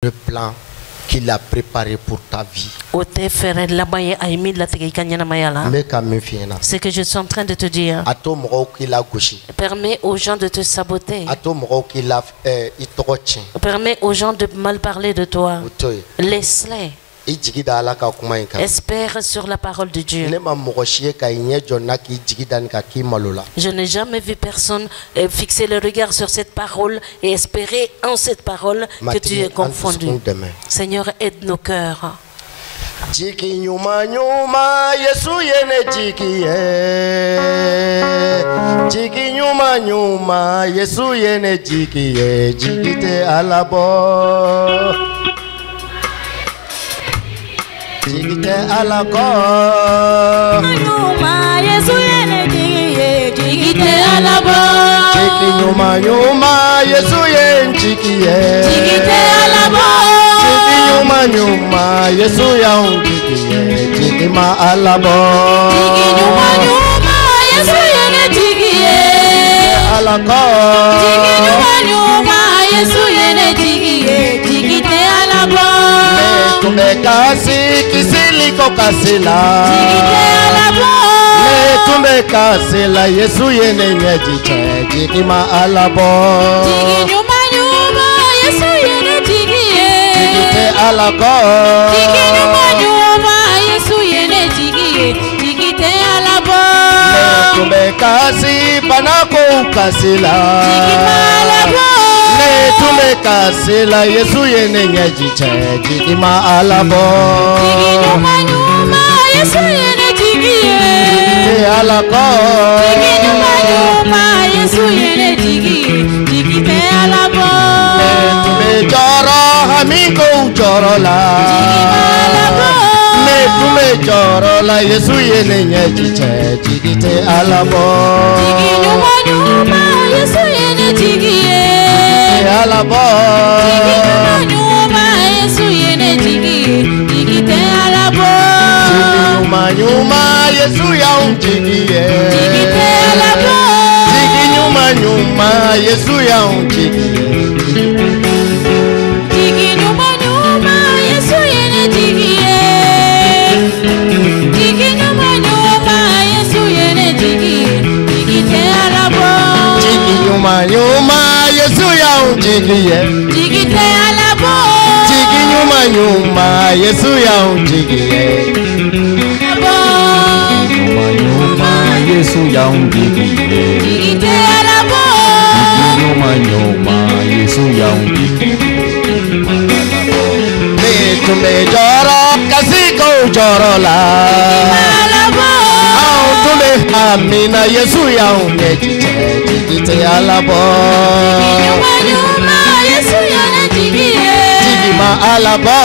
le plan qu'il a préparé pour ta vie. Ce que je suis en train de te dire. Permets aux gens de te saboter. Permets aux gens de mal parler de toi. Laisse-les. Espère sur la parole de Dieu. Je n'ai jamais vu personne fixer le regard sur cette parole et espérer en cette parole que tu es confondu. Seigneur, aide nos cœurs. Jiki nyuma nyuma Yesu yene jiki ye. Jiki nyuma nyuma Yesu yene jiki ye. Jiki te alabo. Jiki te alako. Nyuma Yesu yene jiki ye. Jiki te alabo. Jiki nyuma nyuma Yesu yene jiki ye. Jiki te alabo. Nyuma nyuma Yesu ya ungikiye jiki ma alabo. Jiki nyuma nyuma Yesu yene jiki ye. Alako. Jiki nyuma nyuma Yesu yene jiki ye. Jiki te alabo. Me tume kasi kisiliko kasila. Jiki te alabo. Me tume kasila Yesu yene nyejiche jiki ma alabo. Jiki nyuma nyuma Yesu yene jiki ye. Alako. Jiki nyuma nyuma Yesu yene jiki ye. Jiki te alabo. Me tume kasi panako kasila. Jiki ma alabo. Me tume kasila Yesu yene nyejiche jiki ma alabo. Jiki nyuma nyuma Yesu yene jiki ye. Jiki alako. Jiki nyuma nyuma Yesu yene jiki ye. Jiki te alabo. Me tume joro hamiko joro la. Jiki ma alabo. Me tume joro la Yesu yene nyejiche jiki te alabo. Jiki nyuma nyuma Yesu yene jiki ye. Alabo. Jiki nyuma nyuma Yesu yene jiki ye. Jiki te alabo. Jiki nyuma nyuma Yesu ya unjiki ye. Jiki te alabo. Jiki nyuma nyuma Yesu ya unjiki ye. Jiki nyuma nyuma Yesu yene jiki ye. Jiki nyuma nyuma Yesu yene jiki ye. Jiki te alabo. Jiki nyuma nyuma Yesu ya unjiki ye. Jiki te alabo. Jiki nyuma nyuma Yesu ya unjiki ye. Alabo. Nyuma nyuma Yesu ya unjiki ye. Jiki te alabo. Nyuma nyuma Yesu ya unjiki ye. Me tume joro kasiko joro la. Alabo. Au tume amina Yesu ya unyejiche jiki te alabo. Nyuma nyuma Yesu yene jiki ye. Jiki ma alabo.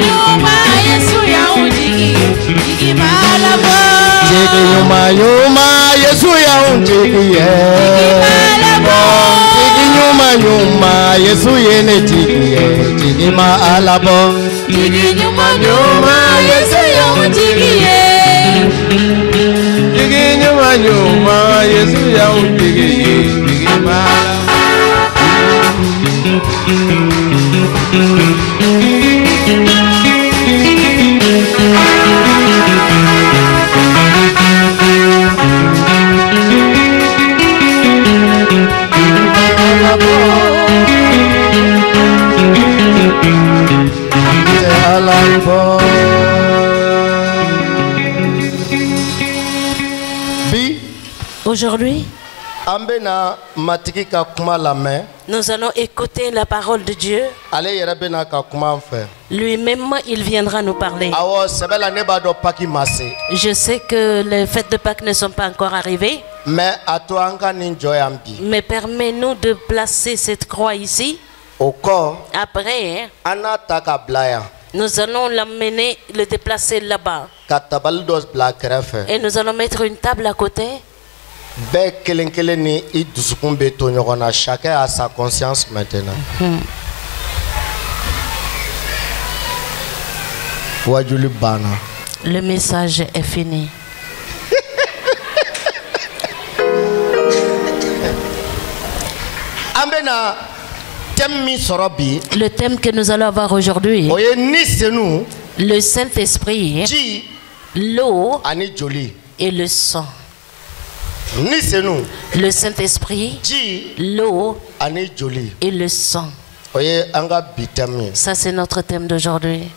Nyuma Yesu ya unjiki ye. Jiki ma alabo. Jiki nyuma nyuma Yesu ya unjiki ye. Jiki nyuma nyuma Yesu yene jiki ye. Jiki ma alabo. Jiki nyuma nyuma Yesu ya unjiki ye. Jiki nyuma nyuma Yesu ya unjiki ye. Jiki ma Aujourd'hui, nous allons écouter la parole de Dieu. Lui-même, il viendra nous parler. Je sais que les fêtes de Pâques ne sont pas encore arrivées. Mais permets-nous de placer cette croix ici. Après, nous allons l'emmener, le déplacer là-bas. Et nous allons mettre une table à côté. Chacun a sa conscience maintenant. Le message est fini. Le thème que nous allons avoir aujourd'hui, le Saint-Esprit, l'eau et le sang. Le Saint-Esprit, l'eau et le sang. Ça, c'est notre thème d'aujourd'hui.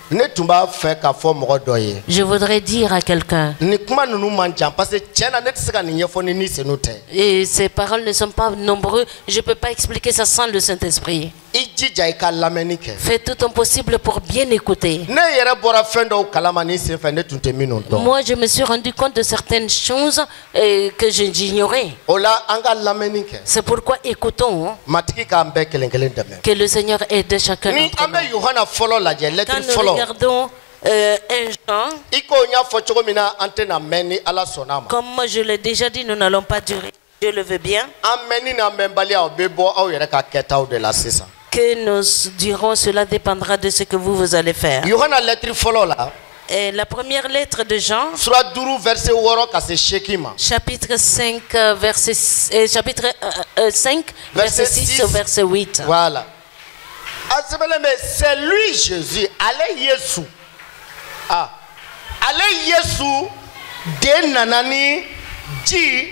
Je voudrais dire à quelqu'un, et ces paroles ne sont pas nombreuses, je ne peux pas expliquer ça sans le Saint-Esprit. Fais tout ton possible pour bien écouter. Moi, je me suis rendu compte de certaines choses que j'ignorais. C'est pourquoi écoutons que le Seigneur aide chacun d'entre nous. Quand nous regardons 1 Jean, comme moi je l'ai déjà dit, nous n'allons pas durer. Je le veux bien. Que nous dirons, cela dépendra de ce que vous allez faire. Et la première lettre de Jean, chapitre 5, verset 6 au verset 8. Voilà. C'est lui Jésus. Allez Yesu. Allez Yesu. De nanani di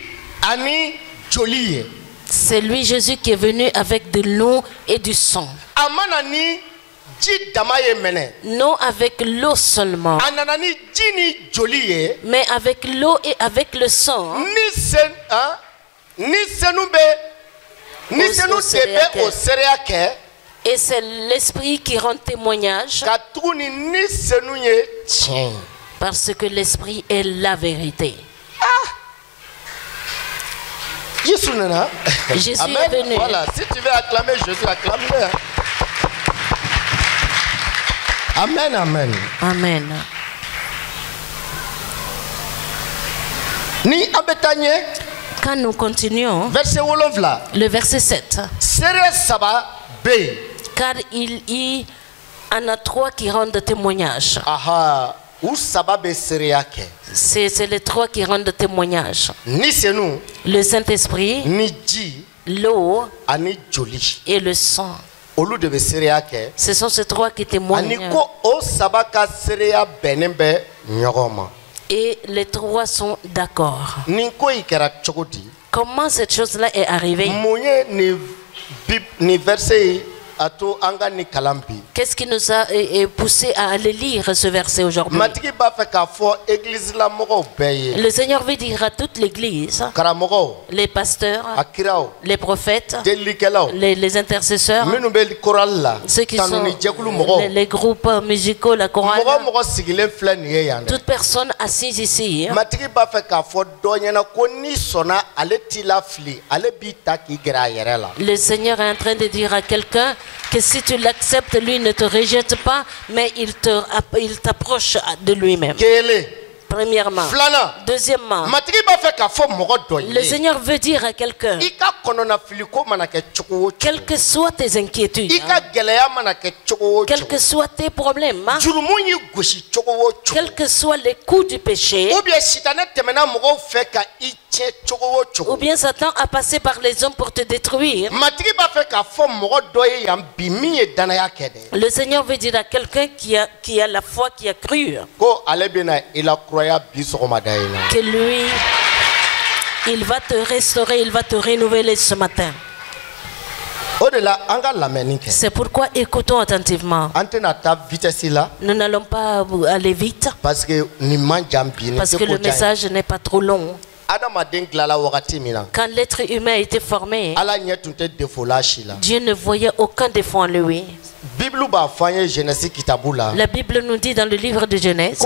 ani jolie. C'est lui Jésus qui est venu avec de l'eau et du sang. Amanani di damaye mene. Non avec l'eau seulement. Ananani di ni jolie. Mais avec l'eau et avec le sang. Ni sen ni senube ni senu tebe o seriake. Et c'est l'esprit qui rend témoignage. Parce que l'esprit est la vérité. Jésus est venu. Voilà, si tu veux acclamer Jésus, acclame-le. Amen, amen. Amen. Ni abetanye. Quand nous continuons, le verset 7. Car il y en a 3 qui rendent témoignage. C'est les 3 qui rendent témoignage. Le Saint-Esprit, l'eau et le sang. Ce sont ces 3 qui témoignent. Et les 3 sont d'accord. Comment cette chose-là est arrivée? Qu'est-ce qui nous a poussé à aller lire ce verset aujourd'hui? Le Seigneur veut dire à toute l'église, les pasteurs, les prophètes, les intercesseurs, ceux qui sont les groupes musicaux, la chorale, toute personne assise ici, le Seigneur est en train de dire à quelqu'un que si tu l'acceptes, lui ne te rejette pas, mais il t'approche de lui-même. Premièrement. Deuxièmement, le Seigneur veut dire à quelqu'un, quelles que soient tes inquiétudes, quels que soient tes problèmes, quels que soient les coups du péché, ou bien Satan a passé par les hommes pour te détruire, le Seigneur veut dire à quelqu'un qui a la foi, qui a cru, que lui, il va te restaurer, il va te renouveler ce matin. C'est pourquoi écoutons attentivement. Nous n'allons pas aller vite parce que le message n'est pas trop long. Quand l'être humain a été formé, Dieu ne voyait aucun défaut en lui. La Bible nous dit dans le livre de Genèse,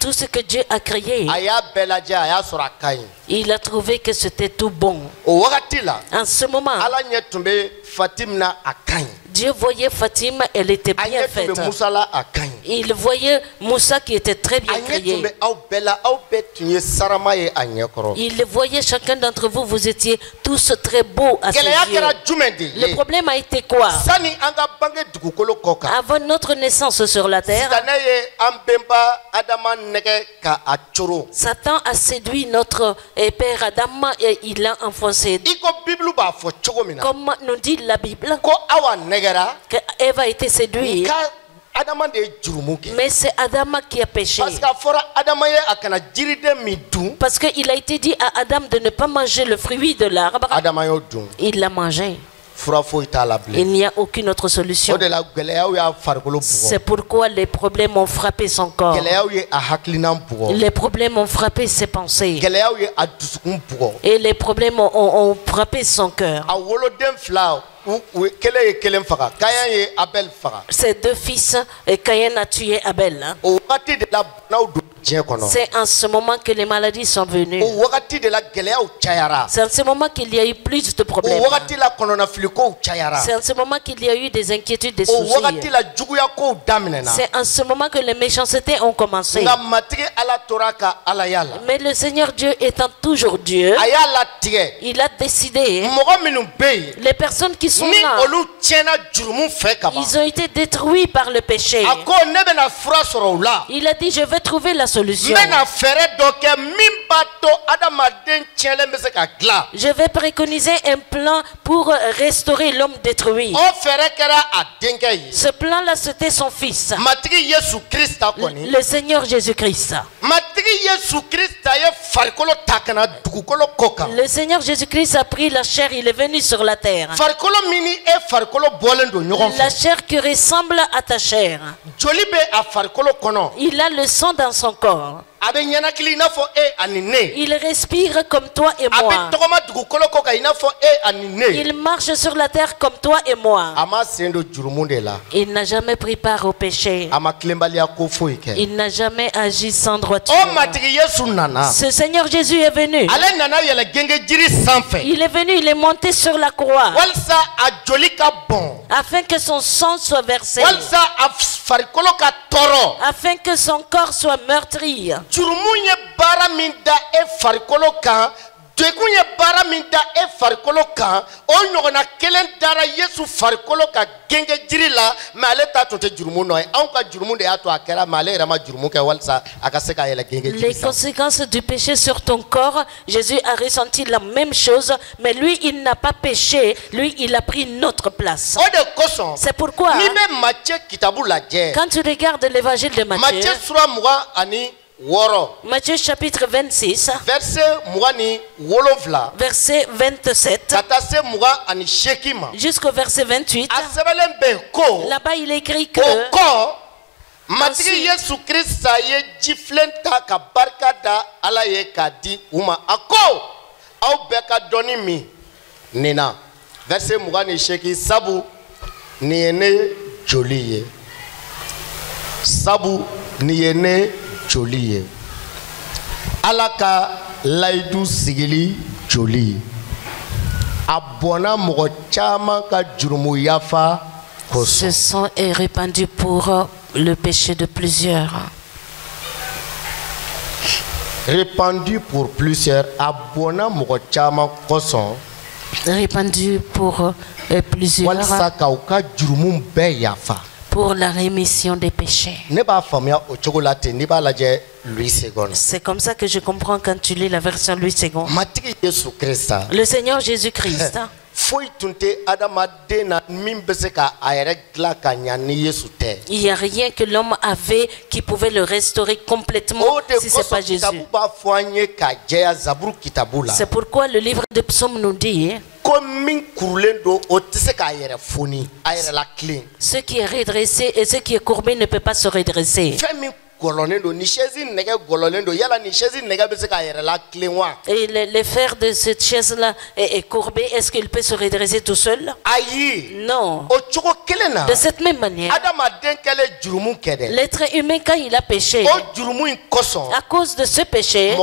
tout ce que Dieu a créé, il a trouvé que c'était tout bon. En ce moment, Dieu voyait Fatima, elle était bien faite. Il voyait Moussa qui était très bien crié. Il voyait chacun d'entre vous, vous étiez tous très beaux à ses yeux. Le problème a été quoi? Avant notre naissance sur la terre, Satan a séduit notre père Adam et il l'a enfoncé. Comme nous dit la Bible, que Ève a été séduite. Mais c'est Adam qui a péché. Parce qu'il a été dit à Adam de ne pas manger le fruit de l'arbre. Il l'a mangé. Il n'y a aucune autre solution. C'est pourquoi les problèmes ont frappé son corps. Les problèmes ont frappé ses pensées. Et les problèmes ont frappé son cœur. Ses deux fils, Caïn a tué Abel. C'est en ce moment que les maladies sont venues. C'est en ce moment qu'il y a eu plus de problèmes. C'est en ce moment qu'il y a eu des inquiétudes, des soucis. C'est en ce moment que les méchancetés ont commencé. Mais le Seigneur Dieu étant toujours Dieu, il a décidé, les personnes qui sont là, ils ont été détruits par le péché. Il a dit, je vais trouver la solution. Je vais préconiser un plan pour restaurer l'homme détruit. Ce plan-là, c'était son fils, le Seigneur Jésus-Christ. Le Seigneur Jésus-Christ a pris la chair, il est venu sur la terre. La chair qui ressemble à ta chair. Il a le sang dans son corps. Il respire comme toi et moi. Il marche sur la terre comme toi et moi. Il n'a jamais pris part au péché. Il n'a jamais agi sans droiture. Ce Seigneur Jésus est venu. Il est venu, il est monté sur la croix afin que son sang soit versé, afin que son corps soit meurtri. Les conséquences du péché sur ton corps, Jésus a ressenti la même chose, mais lui il n'a pas péché, lui il a pris notre place. C'est pourquoi quand tu regardes l'évangile de Matthieu, Matthieu chapitre 26, verset 27 jusqu'au verset 28, là-bas il écrit que verset sabu niene joli alaka laidu sigili joli abona mogo chama ka jurumu yafa. Ce sang est répandu pour le péché de plusieurs. Répandu pour plusieurs abona mogo chama koson. Répandu pour plusieurs. Walsa kauka jurumu be yafa. Pour la rémission des péchés. C'est comme ça que je comprends quand tu lis la version Louis II. Le Seigneur Jésus-Christ. Il n'y a rien que l'homme avait qui pouvait le restaurer complètement si ce n'est pas Jésus. C'est pourquoi le livre de Psaumes nous dit ce qui est redressé et ce qui est courbé ne peut pas se redresser. Et les fers de cette chaise-là est courbé. Est-ce qu'il peut se redresser tout seul? Non. De cette même manière, l'être humain, quand il a péché, à cause de ce péché,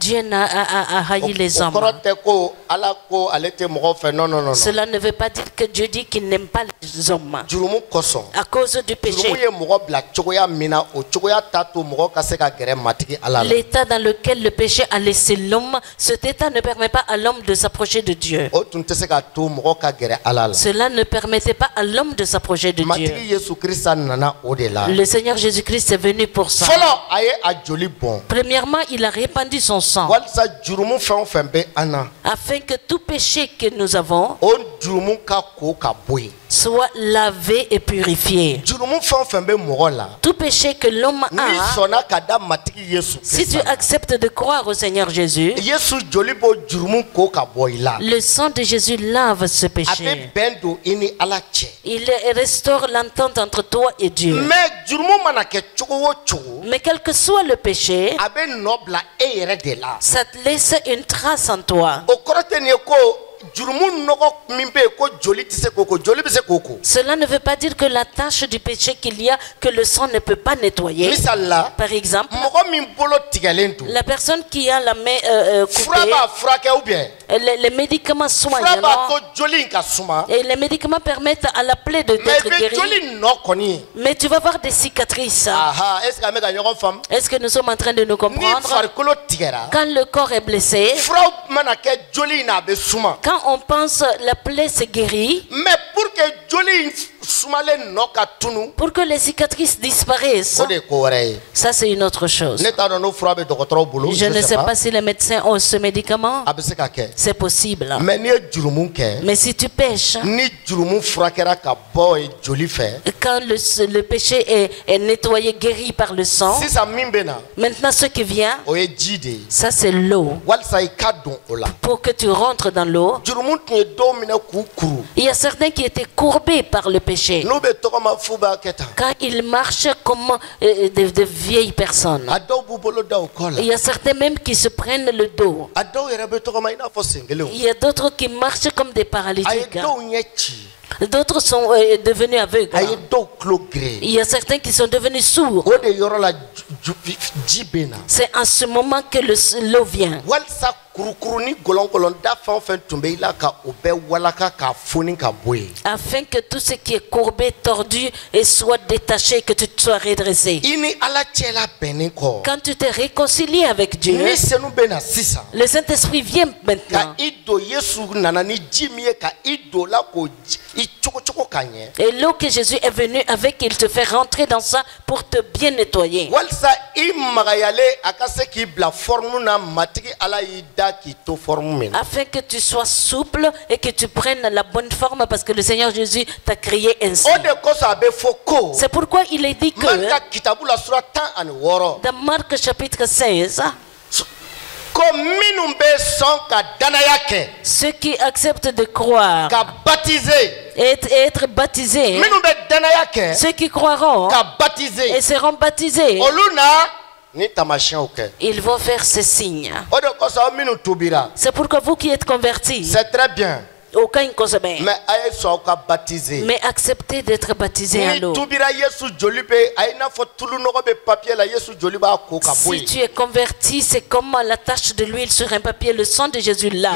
Dieu a haï les hommes. Cela ne veut pas dire que Dieu dit qu'il n'aime pas les hommes. À cause du péché. L'état dans lequel le péché a laissé l'homme, cet état ne permet pas à l'homme de s'approcher de Dieu. Cela ne permettait pas à l'homme de s'approcher de Dieu. Le Seigneur Jésus-Christ est venu pour ça. Premièrement, il a répandu son sang afin que tout péché que nous avons soit lavé et purifié. Tout péché que l'homme a, si tu acceptes de croire au Seigneur Jésus, le sang de Jésus lave ce péché. Il restaure l'entente entre toi et Dieu. Mais quel que soit le péché, ça te laisse une trace en toi. Cela ne veut pas dire que la tâche du péché qu'il y a, que le sang ne peut pas nettoyer. Par exemple, la personne qui a la main coupée, les médicaments soignent, et les médicaments permettent à la plaie d'être guérie. Mais tu vas voir des cicatrices. Est-ce que nous sommes en train de nous comprendre? Quand le corps est blessé, quand on pense la plaie se guérit, mais pour que les cicatrices disparaissent, ça c'est une autre chose. Je ne sais pas si les médecins ont ce médicament. C'est possible. Mais si tu pêches, quand le péché est nettoyé, guéri par le sang, maintenant ce qui vient, ça c'est l'eau. Pour que tu rentres dans l'eau, il y a certains qui étaient courbés par le péché. Quand ils marchent comme de vieilles personnes, il y a certains même qui se prennent le dos. Il y a d'autres qui marchent comme des paralytiques. D'autres sont devenus aveugles. Il y a certains qui sont devenus sourds. C'est en ce moment que l'eau vient. Afin que tout ce qui est courbé, tordu et soit détaché, que tu te sois redressé. Quand tu t'es réconcilié avec Dieu, le Saint-Esprit vient maintenant. Et l'eau que Jésus est venu avec, il te fait rentrer dans ça pour te bien nettoyer. Afin que tu sois souple et que tu prennes la bonne forme, parce que le Seigneur Jésus t'a créé ainsi. C'est pourquoi il est dit que dans Marc chapitre 16, ceux qui acceptent de croire et être baptisés, ceux qui croiront et seront baptisés, ils vont faire ce signe. C'est pourquoi vous qui êtes convertis, c'est très bien. Mais acceptez d'être baptisé à l'eau. Si tu es converti, c'est comme la tache de l'huile sur un papier, le sang de Jésus là.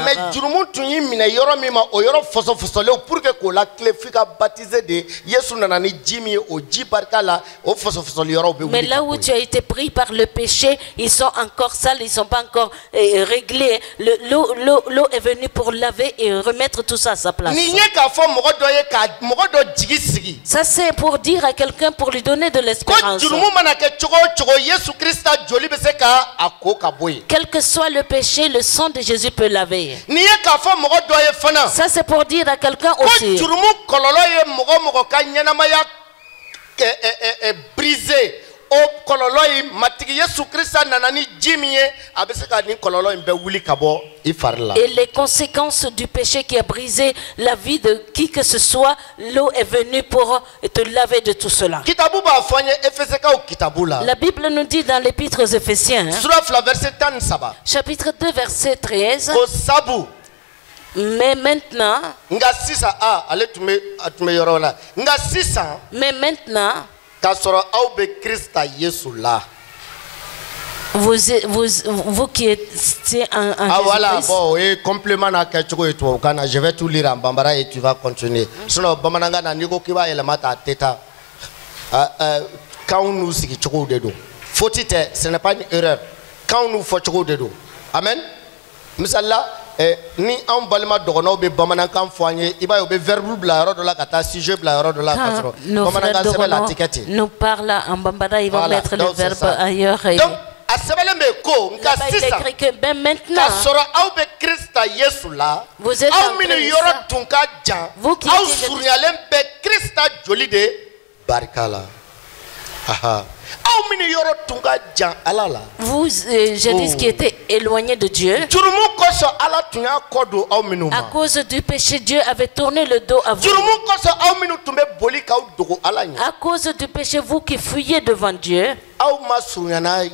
Mais là où tu as été pris par le péché, ils sont encore sales, ils ne sont pas encore réglés. L'eau est venue pour laver et remettre tout ça à sa place. Ça c'est pour dire à quelqu'un, pour lui donner de l'espérance. Quel que soit le péché, le sang de Jésus peut laver. Ça c'est pour dire à quelqu'un aussi. Brisé. Et les conséquences du péché qui a brisé la vie de qui que ce soit, l'eau est venue pour te laver de tout cela. La Bible nous dit dans l'épître aux Éphésiens, chapitre 2 verset 13, mais maintenant, Vous qui étiez en ah voilà, bon, et complément à quelque chose, je vais tout lire en bambara et tu vas continuer. Sinon, bamananga na niko kiba elemata teta. Quand nous si choko dedo. Faut-il, ce n'est pas une erreur. Quand nous faut choko dedo. Amen. Misalla ni en balma dogono be bamananga foigné, il va y verbe bla de la kata sujet bla de la kasro. Bamananga c'est la ticket. Nous parle en bambara, ils vont mettre le verbe ailleurs. A sebele me ko nka sisa ben maintenant ka soro aw be Krista Yesu la vous êtes aw mini yoro tunka jan aw suryalen be Krista joli de barkala aha aw mini yoro tunka jan alala vous je dis qui était éloigné de Dieu jurumu koso ala tunya kodo aw minu ma à cause du péché Dieu avait tourné le dos à vous jurumu koso aw minu tumbe boli ka dogo ala nya à cause du péché vous qui fuyez devant Dieu aw ma suryana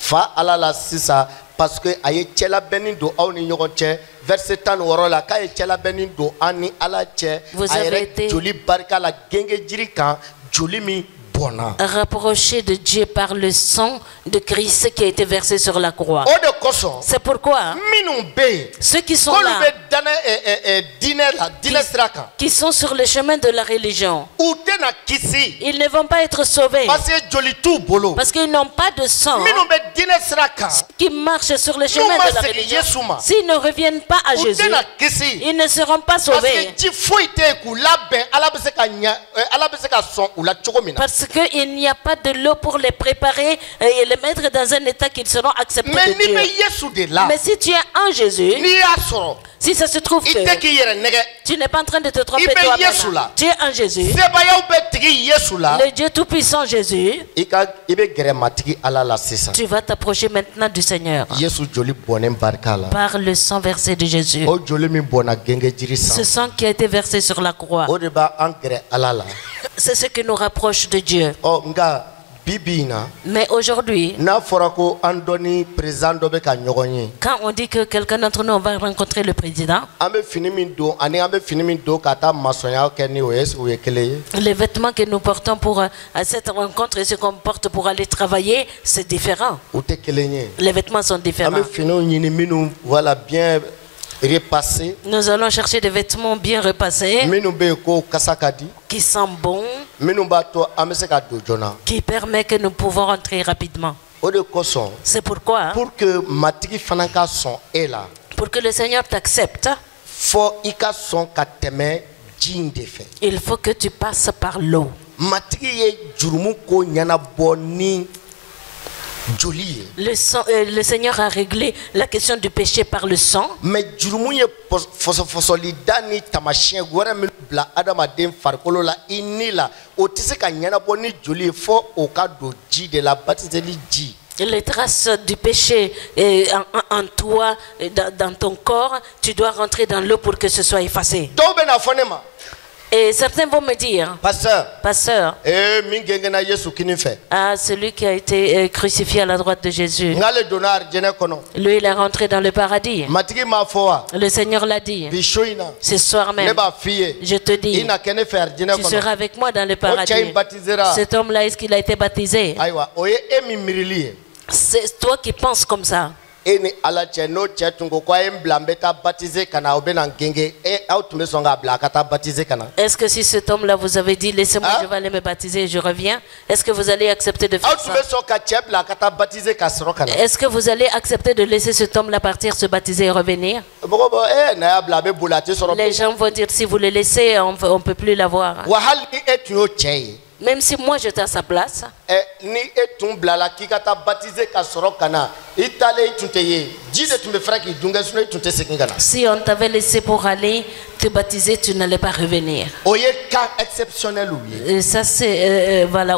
fa ala la sisa parce que aye chela benin do awni nyogonche verset 10 worola kay chela benin do ani ala che ayre joli barka la genge jirikan joli mi bona rapproché de Dieu par le sang de Christ qui a été versé sur la croix. C'est pourquoi ceux qui sont là, qui sont sur le chemin de la religion, ils ne vont pas être sauvés parce qu'ils n'ont pas de sang. Ceux qui marchent sur le chemin de la religion, s'ils ne reviennent pas à Jésus, ils ne seront pas sauvés. Parce qu'il n'y a pas de l'eau pour les préparer et les mettre dans un état qu'ils seront acceptés de Dieu. Mais si tu es en Jésus, si ça se trouve que tu n'es pas en train de te tromper toi-même, tu es en Jésus, le Dieu Tout-Puissant Jésus, tu vas t'approcher maintenant du Seigneur par le sang versé de Jésus. Ce sang qui a été versé sur la croix, c'est ce qui nous rapproche de Dieu. Mais aujourd'hui, quand on dit que quelqu'un d'entre nous va rencontrer le président, les vêtements que nous portons pour à cette rencontre et ce qu'on porte pour aller travailler, c'est différent. Les vêtements sont différents. Voilà, bien repassés. Nous allons chercher des vêtements bien repassés qui sentent bon, qui permet que nous pouvons rentrer rapidement. C'est pourquoi, pour que le Seigneur t'accepte, il faut que tu passes par l'eau. Le Seigneur a réglé la question du péché par le sang. Mais les traces du péché en toi, dans ton corps, tu dois rentrer dans l'eau pour que ce soit effacé. Et certains vont me dire, pasteur, celui qui a été crucifié à la droite de Jésus, lui il est rentré dans le paradis. Le Seigneur l'a dit. Ce soir même, je te dis, tu seras avec moi dans le paradis. Cet homme-là, est-ce qu'il a été baptisé? C'est toi qui penses comme ça. Est-ce que si cet homme-là vous avez dit laissez-moi, je vais aller me baptiser et je reviens, est-ce que vous allez accepter de faire ça? Est-ce que vous allez accepter de laisser cet homme-là partir se baptiser et revenir? Les gens vont dire si vous le laissez, on ne peut plus l'avoir. Même si moi j'étais à sa place, si on t'avait laissé pour aller te baptiser, tu n'allais pas revenir. Et ça c'est voilà.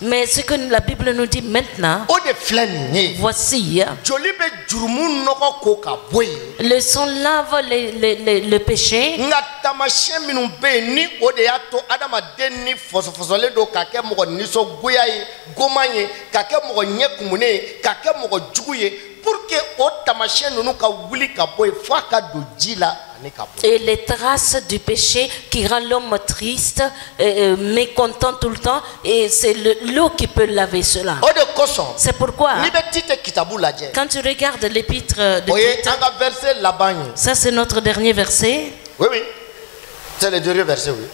Mais ce que la Bible nous dit maintenant, voici, le sang lave le péché. pour que o tamasiyɛn ninnu ka wuli ka bɔ yen f'a ka don ji la ani ka bɔ. Et les traces du péché qui rend l'homme triste, mécontent tout le temps, et c'est l'eau qui peut laver cela. O de kosɔn. C'est pourquoi n'i bɛ Tite kitabu lajɛ. quand tu regardes l'épître de o ye Tite, an ka verset laban ye. ça c'est notre dernier verset. Oui, oui. C'est le dernier verset, oui.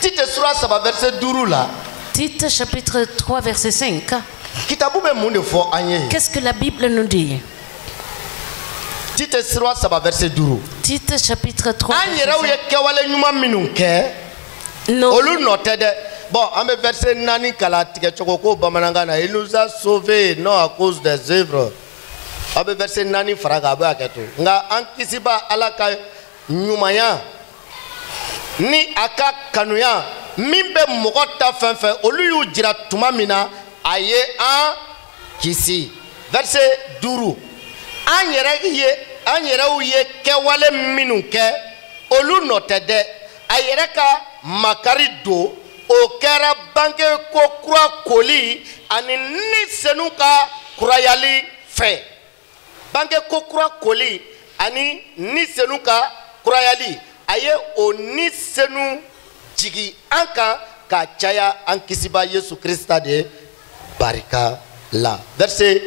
Tite sura saba verset 5 là. Tite chapitre 3 verset 5. Kitabu bɛ mun de fɔ an ye. Qu'est-ce que la Bible nous dit? Tite sura saba verset 5. Tite chapitre 3 an yɛrɛw ye kɛwale ɲuman minnu kɛ. Olu nɔ tɛ dɛ. Bon, an bɛ verset 4 kala tigɛcogo ko bamanankan na. Il nous a sauvés non à cause des œuvres. An bɛ verset 4 fara kan a bɛ hakɛ to. Nka an kisiba Ala ka ɲumanya ni a ka kanuya min bɛ mɔgɔ ta fɛn fɛn olu y'u jira tuma min na a ye an kisi. Verset 5. An yɛrɛw ye kɛwale minnu kɛ olu nɔ tɛ dɛ. A yɛrɛ ka makari don o kɛra bange ko kura koli ani ni senu ka kurayali fɛ. Bange ko kura koli ani ni senu ka kurayali. A ye o ni senu jigi an kan ka caya an kisiba Yesu Krista de barika la. Verset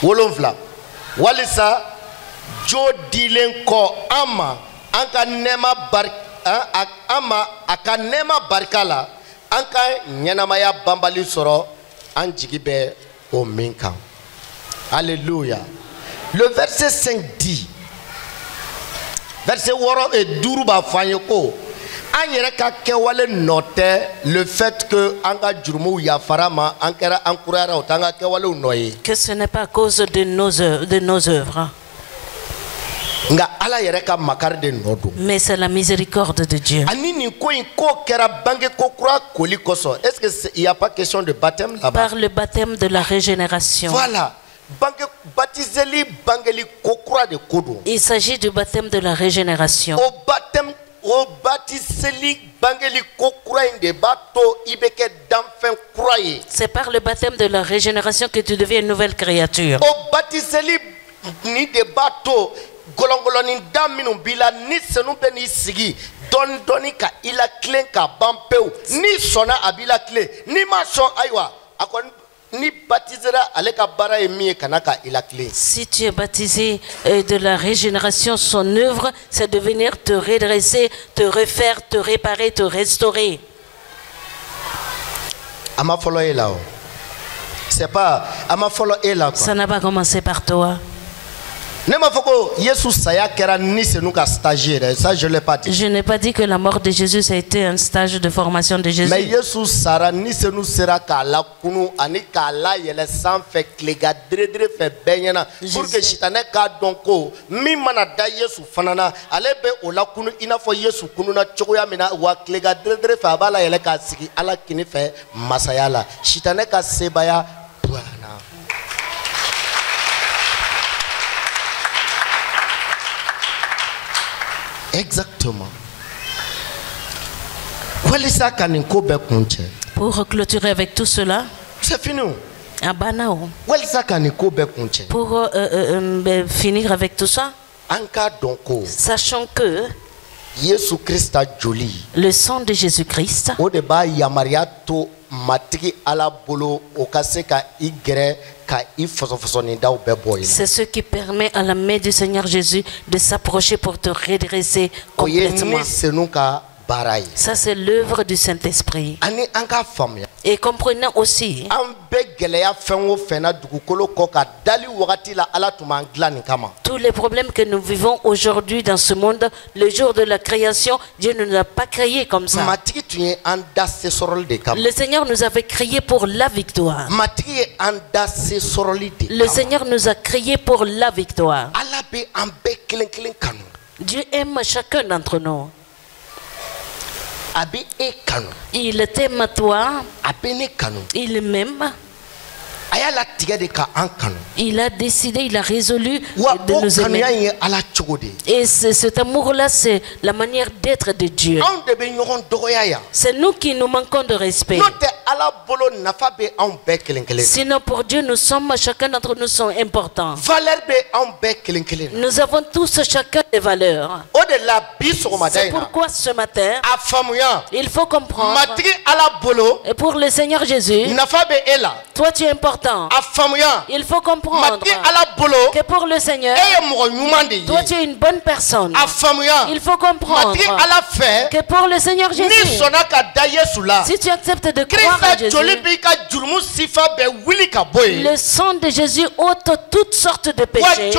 7. Walisa jo dilen kɔ an ma an ka nɛɛma barika la an ka ɲɛnamaya banbali sɔrɔ an jigi bɛ o min kan. Alléluia. Le verset 5 dit. Verset 8 et 5 b'a fɔ an ye ko an yɛrɛ ka kɛwale nɔ tɛ le fait que an ka jurumuw yafara ma an kɛra an kurayara o t'an ka kɛwalew nɔ ye. Que ce n'est pas à cause de nos œuvres. Nga Ala yɛrɛ ka makari de nɔ don. Mais c'est la miséricorde de Dieu. Ani nin ko in ko kɛra bange ko kura koli kosɔn. Est-ce que il y a pas question de baptême là-bas? Par le baptême de la régénération. Voilà. Baptiseli bangeli ko kura de ko don. Il s'agit du baptême de la régénération. O baptiseli bangeli ko kura in de b'a to i bɛ kɛ danfɛn kura ye. C'est par le baptême de la régénération que tu deviens une nouvelle créature. O baptiseli ni de b'a to golongolonin da minnu b'i la ni senu bɛ n'i sigi dɔɔni dɔɔni ka i la tilen ka ban pewu. N'i sɔnna a b'i la tilen. N'i ma sɔn ayiwa a kɔni. Si tu es baptisé de la régénération, son œuvre, c'est de venir te redresser, te refaire, te réparer, te restaurer. Ça n'a pas commencé par toi. Ça, je l'ai pas dit. Je n'ai pas dit que la mort de Jésus a été un stage de formation de Jésus. Mais Jésus sara ni senu sera kala kunu ani kala yele sanfɛ kilega dredre fɛ bɛɛ ɲɛna pour que sitanɛ k'a dɔn ko min mana da Yesu fana na ale bɛ o la kunu i n'a fɔ Yesu kunu na cogoya min na wa kilega dredre fɛ a b'a la yɛlɛ k'a sigi Ala kini fɛ masaya la sitanɛ ka sebaya bɔra. Exactement. Pour clôturer avec tout cela, c'est fini. Pour finir avec tout ça, sachant que le sang de Jésus-Christ c'est ce qui permet à la main du Seigneur Jésus de s'approcher pour te redresser complètement. Ça, c'est l'œuvre du Saint-Esprit. Et comprenez aussi tous les problèmes que nous vivons aujourd'hui dans ce monde. Le jour de la création, Dieu ne nous a pas créés comme ça. Le Seigneur nous avait créés pour la victoire. Le Seigneur nous a créés pour la victoire. Dieu aime chacun d'entre nous. Il t'aime à toi. Il m'aime. Il a décidé, il a résolu de nous aimer. Et cet amour-là, c'est la manière d'être de Dieu. C'est nous qui nous manquons de respect. Sinon, pour Dieu, nous sommes, chacun d'entre nous sont importants. Nous avons tous chacun des valeurs. C'est pourquoi ce matin, il faut comprendre. Et pour le Seigneur Jésus, toi tu es important. Il faut comprendre que pour le Seigneur, toi tu es une bonne personne. Il faut comprendre que pour le Seigneur Jésus, si tu acceptes de croire à Jésus, le sang de Jésus ôte toutes sortes de péchés.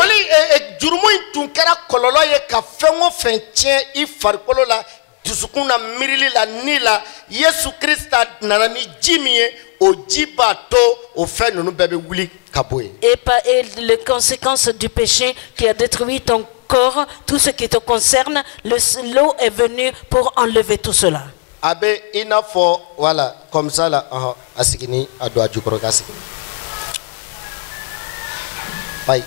Et les conséquences du péché qui a détruit ton corps, tout ce qui te concerne, l'eau est venue pour enlever tout cela. Voilà, comme ça là, asikini ado ajukoro kasi. Bye.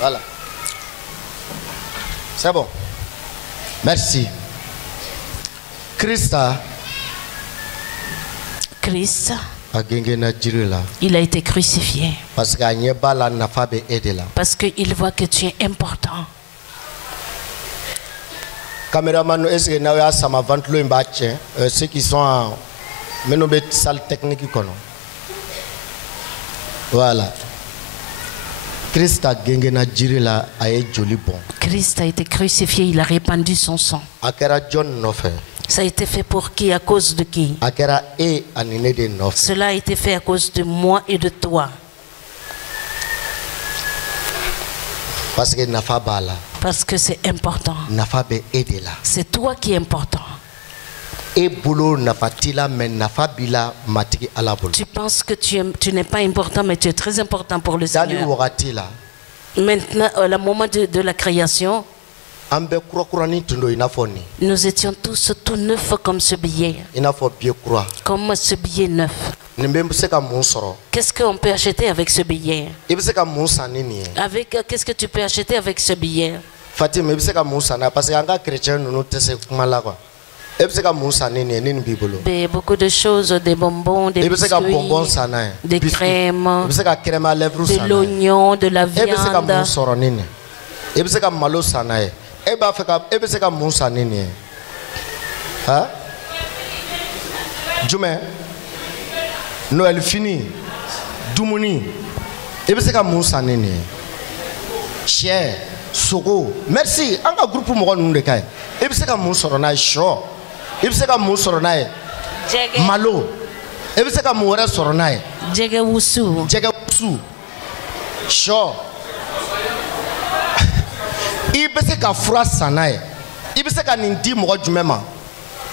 Voilà. C'est bon. Merci. Christ, il a été crucifié parce qu'il voit que tu es important. Caméraman, est-ce que ceux qui sont en salle technique, voilà. Christ a été crucifié, il a répandu son sang. Ça a été fait pour qui? À cause de qui? Cela a été fait à cause de moi et de toi. Parce que c'est important. C'est toi qui es important. Tu penses que tu n'es pas important, mais tu es très important pour le Seigneur. Maintenant, au moment de la création, nous étions tous tout neufs comme ce billet. Comme ce billet neuf. Qu'est-ce qu'on peut acheter avec ce billet? Qu'est-ce que tu peux acheter avec ce billet? Fatima, beaucoup de choses, des bonbons, des biscuits, des crèmes, de l'oignon, de la viande. Noël fini, Dumuni, cher, Sogo, merci. Un groupe pour moi, nous, Malo, Shaw. Ibeseka fura sanae. Ibeseka nindi mo jumema.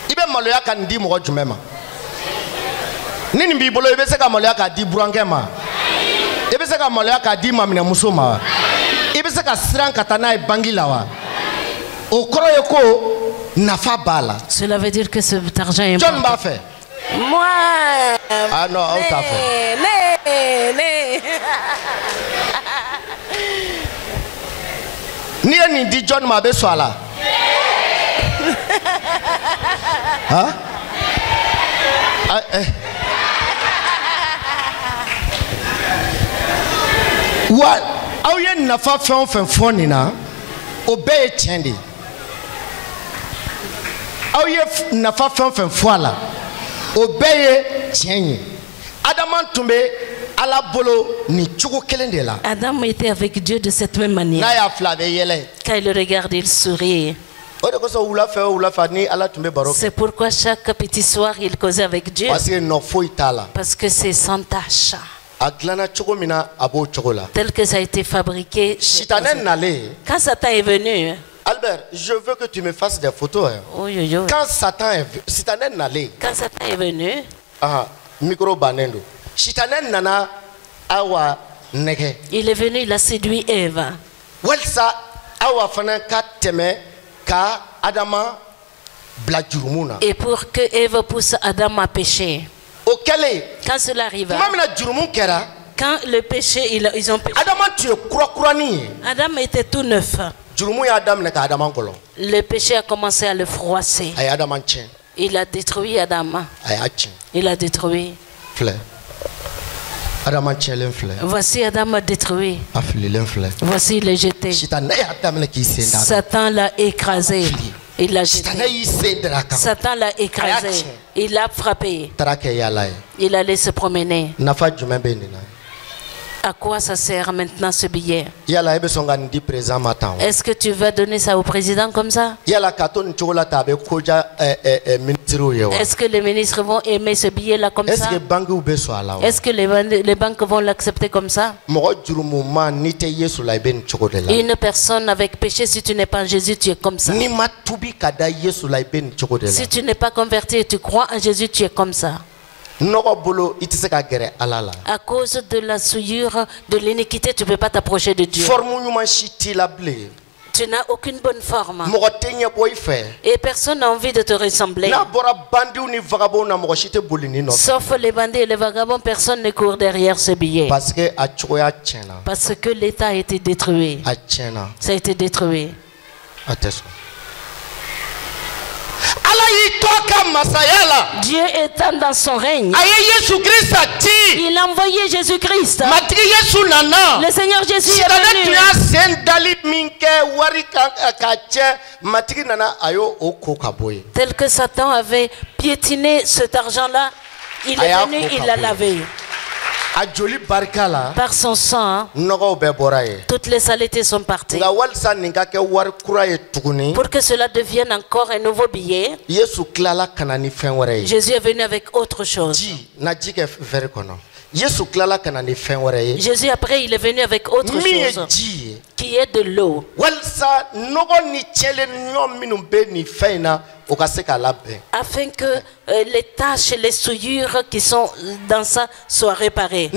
Ibe maloya ka ndi mo jumema. Nini bibolo ibeseka maloya ka di burangema. Ibeseka maloya ka di mamina musoma. Ibeseka siran katana e bangilawa. Okoro yoko nafa bala. Cela veut dire que cet argent est John Buffett. Moi. Ah non, on t'a fait. Ni ni di John Mabe swala. Hein? What? Au ye nafa fen foni na obey chendi. Au ye nafa fen foala obey chenyi. Adaman tumbe ala bolo ni chuko kelende la. Adam était avec Dieu de cette même manière. Na ya flave yele. Quand il le regardait, il souriait. C'est pourquoi chaque petit soir il causait avec Dieu. Parce que c'est sans tâche. Tel que ça a été fabriqué. Quand Satan est venu. Albert, je veux que tu me fasses des photos. Quand Satan est venu. Micro banendo. Il est venu, il a séduit Ève. Et pour que Ève pousse Adam à pécher. Quand cela arriva, quand le péché, ils ont péché, Adam était tout neuf. Le péché a commencé à le froisser. Il a détruit Adam. Il a détruit. Voici Adam a détruit. Voici il est jeté. Satan l'a écrasé. Il l'a jeté. Satan l'a écrasé. Il l'a frappé. Il allait se promener. À quoi ça sert maintenant ce billet? Est-ce que tu vas donner ça au président comme ça? Est-ce que les ministres vont aimer ce billet-là comme ça? Est-ce que les banques vont l'accepter comme ça? Une personne avec péché, si tu n'es pas en Jésus, tu es comme ça. Si tu n'es pas converti et tu crois en Jésus, tu es comme ça. À cause de la souillure de l'iniquité, tu ne peux pas t'approcher de Dieu. Tu n'as aucune bonne forme. Et personne n'a envie de te ressembler. Sauf les bandits et les vagabonds, personne ne court derrière ce billet. Parce que l'État a été détruit. Ça a été détruit. Dieu étant dans son règne, il a envoyé Jésus-Christ. Le Seigneur Jésus est venu. Tel que Satan avait piétiné cet argent-là, il est venu, il l'a lavé. Par son sang, toutes les saletés sont parties. Pour que cela devienne encore un nouveau billet, Jésus est venu avec autre chose. Jésus après il est venu avec autre chose qui est de l'eau. Afin que les taches et les souillures qui sont dans ça soient réparées.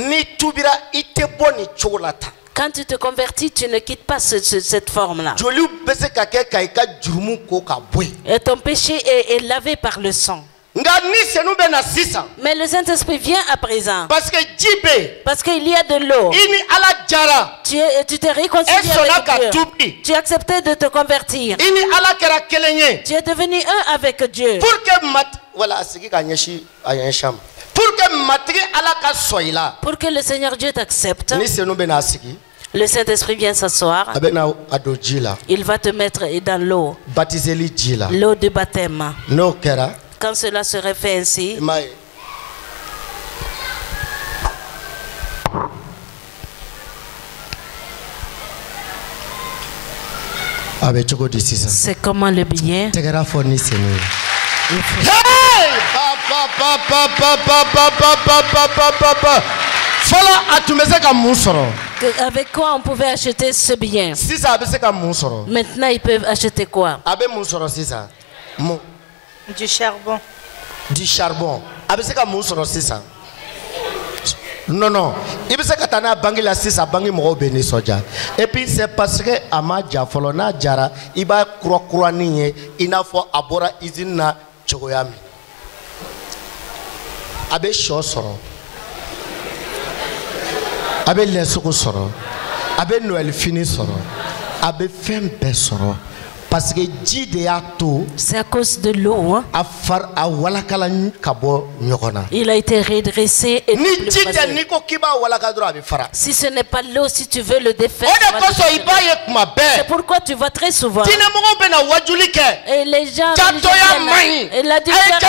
Quand tu te convertis, tu ne quittes pas cette forme-là. Et ton péché est lavé par le sang. Mais le Saint-Esprit vient à présent. Parce qu'il y a de l'eau. Tu t'es réconcilié avec Dieu. Tu as accepté de te convertir. Tu es devenu un avec Dieu. Pour que le Seigneur Dieu t'accepte, le Saint-Esprit vient s'asseoir. Il va te mettre dans l'eau. L'eau de baptême. Quand cela serait fait ainsi, c'est comment le billet. Avec quoi on pouvait acheter ce billet? Maintenant ils peuvent acheter quoi? Du charbon. Du charbon. Non. Il peut se katana bangi la sisa bangi mo beni soja. Et puis c'est parce que amaja folona jara iba kura niye inafo abora izina chogoyami. Abe sho soro. Abe lesuko soro. Abe Noël fini soro. Abe fembe soro. Parce que c'est à cause de l'eau. Hein? Il a été redressé et si ce n'est pas l'eau, si tu veux le défaire, c'est pourquoi tu vas très souvent. Et les gens et la arrêtez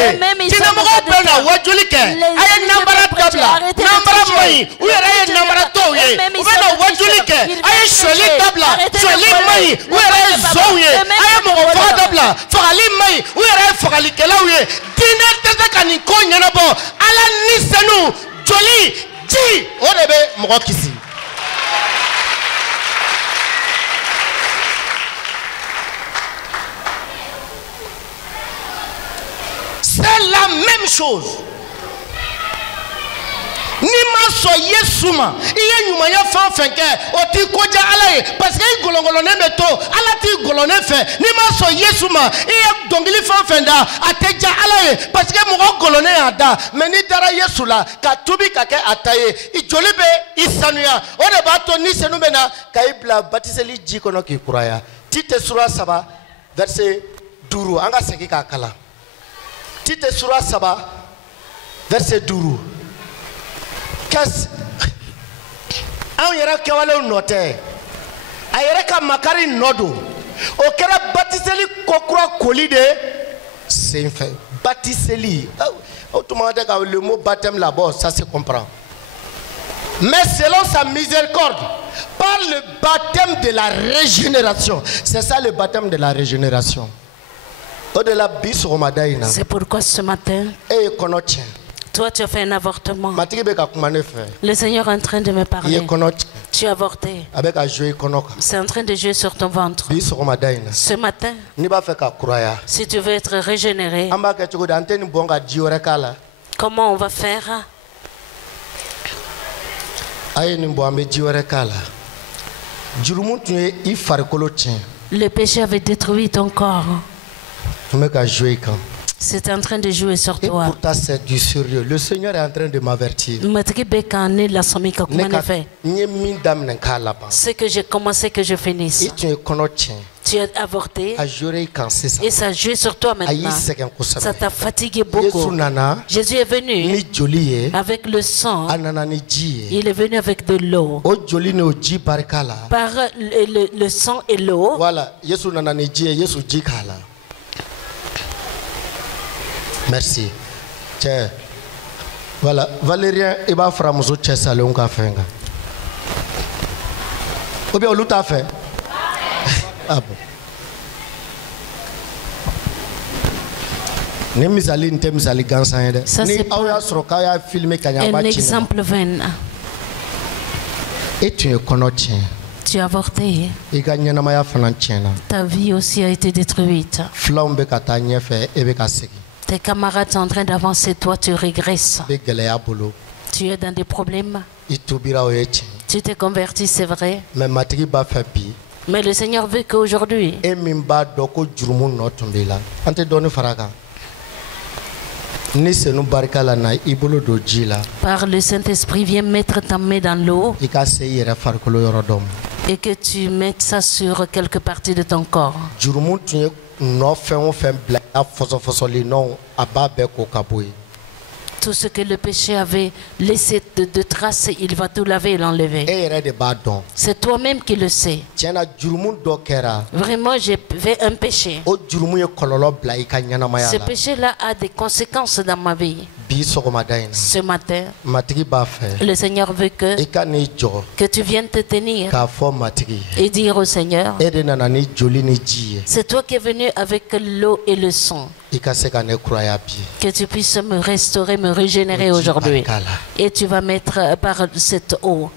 et même ils sont c'est la même chose. ma so yesuma iye nyuma ya fa fenke oti koja alaye parce que golongolone meto alati golone fe ni ma so yesuma iye dongili fa fenda ateja alaye parce que mo golone ada meni dara yesula ka tubi kake ataye ijolibe isanuya o de bato ni senu bena kaibla batiseli jikono ki kuraya tite sura 7 verset 2 anga seki ka kala tite sura 7 verset 2 qu'est-ce on yera kewale note ayera ka makari nodo o kera batiseli kokura kolide c'est fait batiseli autrement dit le mot baptême là-bas ça se comprend mais selon sa miséricorde par le baptême de la régénération. C'est ça le baptême de la régénération. C'est pourquoi ce matin toi tu as fait un avortement. Le Seigneur est en train de me parler. Tu as avorté. C'est en train de jouer sur ton ventre. Ce matin, si tu veux être régénéré, comment on va faire? Le péché avait détruit ton corps. C'est en train de jouer sur toi. Et pourtant c'est du sérieux. Le Seigneur est en train de m'avertir. Ce que j'ai commencé, que je finisse. Tu as avorté et ça joue sur toi maintenant. Ça t'a fatigué beaucoup. Jésus est venu avec le sang. Il est venu avec de l'eau. Par le sang et l'eau. Voilà. Merci. Tiens. Voilà. Valérien, il va faire un peu de salon café. Ou bien, on l'a fait. Ah bon. Ça c'est un exemple vain. Et tu es tu as avorté. Ta vie aussi a été détruite. Tes camarades sont en train d'avancer, toi tu régresses. Tu es dans des problèmes. Tu t'es converti, c'est vrai. Mais le Seigneur veut qu'aujourd'hui, par le Saint-Esprit, viens mettre ta main dans l'eau et que tu mettes ça sur quelque partie de ton corps. Tout ce que le péché avait laissé de traces, il va tout laver et l'enlever. C'est toi-même qui le sais. Vraiment, j'ai fait un péché. Ce péché-là a des conséquences dans ma vie. Ce matin, le Seigneur veut que tu viennes te tenir et dire au Seigneur, c'est toi qui es venu avec l'eau et le sang. Que tu puisses me restaurer, me régénérer aujourd'hui. Et tu vas mettre par cette eau.